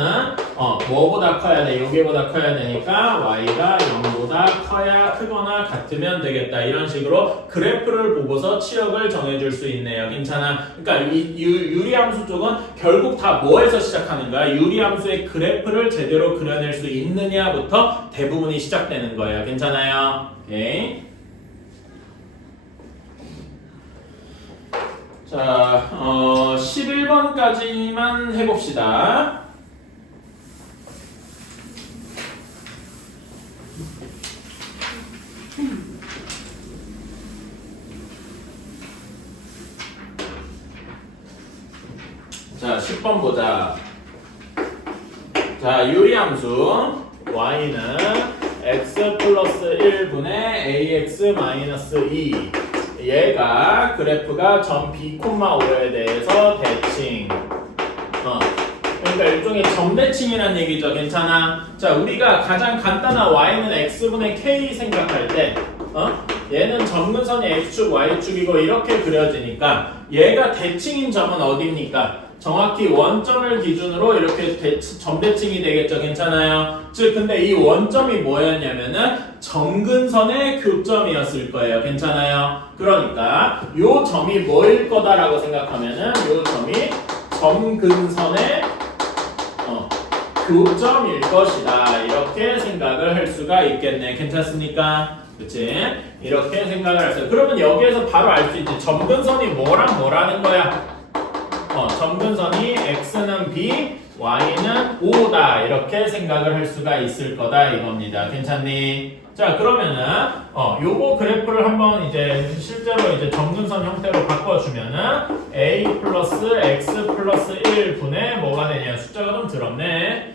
뭐보다 커야 돼? 여기보다 커야 되니까 y가 0보다 크거나 같으면 되겠다. 이런 식으로 그래프를 보고서 치역을 정해줄 수 있네요. 괜찮아? 그러니까 이 유리함수 쪽은 결국 다 뭐에서 시작하는 거야? 유리함수의 그래프를 제대로 그려낼 수 있느냐부터 대부분이 시작되는 거예요. 괜찮아요? 오케이. 자, 11번까지만 해봅시다. 자, 10번 보자. 자, 유리함수 y는 x 플러스 1분의 ax 마이너스 2 얘가 그래프가 점 b, 5에 대해서 대칭. 그러니까 일종의 점대칭이란 얘기죠. 괜찮아? 자, 우리가 가장 간단한 y는 x분의 k 생각할 때 얘는 점근선이 x축, y축이고 이렇게 그려지니까 얘가 대칭인 점은 어디입니까? 정확히 원점을 기준으로 이렇게 점대칭이 되겠죠. 괜찮아요? 즉 근데 이 원점이 뭐였냐면은 점근선의 교점이었을 거예요. 괜찮아요? 그러니까 요 점이 뭐일 거다라고 생각하면은 요 점이 점근선의 교점일 것이다. 이렇게 생각을 할 수가 있겠네. 괜찮습니까? 그치? 이렇게 생각을 할 수 있어요. 그러면 여기에서 바로 알 수 있지. 점근선이 뭐랑 뭐라는 거야? 점근선이 x는 b, y는 5다 이렇게 생각을 할 수가 있을 거다 이겁니다. 괜찮니? 자, 그러면은 요거 그래프를 한번 이제 실제로 이제 점근선 형태로 바꿔주면은 a 플러스 x 플러스 1분의 뭐가 되냐? 숫자가 좀 더럽네.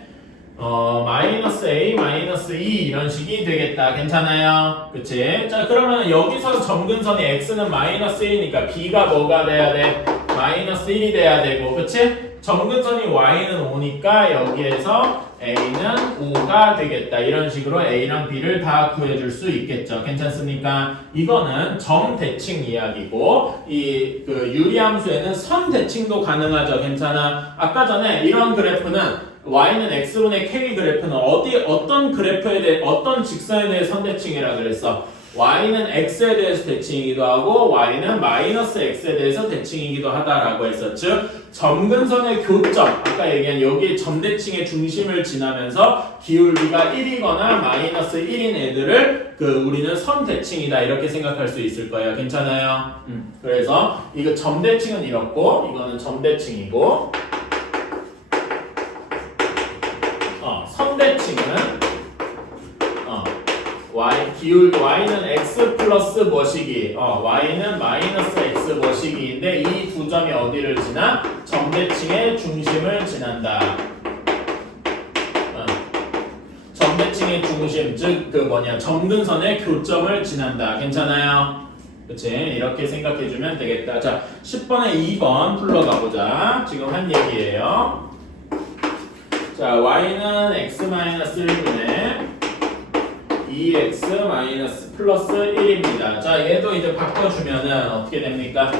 마이너스 a 마이너스 2 이런 식이 되겠다. 괜찮아요? 그치? 자, 그러면 여기서 점근선이 x는 마이너스 1이니까 b가 뭐가 돼야 돼? 마이너스 1이 돼야 되고, 그치? 점근선이 y는 5니까 여기에서 a는 5가 되겠다. 이런 식으로 a랑 b를 다 구해줄 수 있겠죠. 괜찮습니까? 이거는 점 대칭 이야기고, 그 유리함수에는 선 대칭도 가능하죠. 괜찮아? 아까 전에 이런 그래프는 y는 x분의 k 그래프는 어떤 그래프에 대해 어떤 직선에 대해 선대칭이라 그랬어. y는 x에 대해서 대칭이기도 하고 y는 마이너스 x에 대해서 대칭이기도 하다라고 했어. 즉 점근선의 교점, 아까 얘기한 여기 점대칭의 중심을 지나면서 기울기가 1이거나 마이너스 1인 애들을 우리는 선대칭이다 이렇게 생각할 수 있을 거예요. 괜찮아요? 그래서 이거 점대칭은 이렇고 이거는 점대칭이고 선대칭은 y는 x 플러스 뭐시기 y는 마이너스 x 뭐시기인데 이 두 점이 어디를 지나? 점대칭의 중심을 지난다. 점대칭의 중심 즉 점근선의 교점을 지난다. 괜찮아요? 그치? 이렇게 생각해주면 되겠다. 자, 10번에 2번 풀러가보자. 지금 한 얘기예요. 자, y는 x-1분의 2x 플러스 1입니다. 자, 얘도 이제 바꿔주면은 어떻게 됩니까?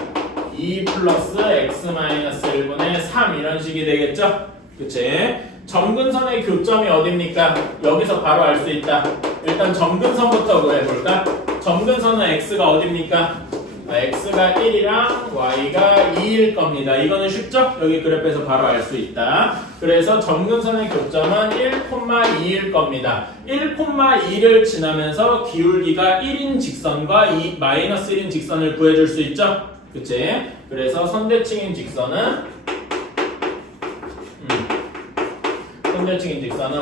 2 플러스 x 마이너스 1분의 3 이런 식이 되겠죠? 그치? 점근선의 교점이 어딥니까? 여기서 바로 알 수 있다. 일단 점근선부터 구해볼까? 점근선은 x가 어딥니까? x가 1이랑 y가 2일 겁니다. 이거는 쉽죠? 여기 그래프에서 바로 알 수 있다. 그래서 점근선의 교점은 1,2일 겁니다. 1,2를 지나면서 기울기가 1인 직선과 마이너스 1인 직선을 구해줄 수 있죠? 그치? 그래서 선대칭인 직선은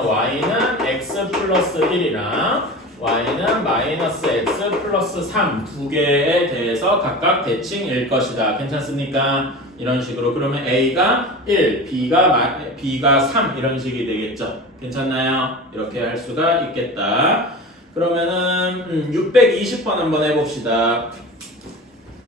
y는 x 플러스 1이랑 y는 마이너스 x 플러스 3 두 개에 대해서 각각 대칭일 것이다. 괜찮습니까? 이런 식으로 그러면 a가 1, b가 3 이런 식이 되겠죠. 괜찮나요? 이렇게 할 수가 있겠다. 그러면은 620번 한번 해봅시다.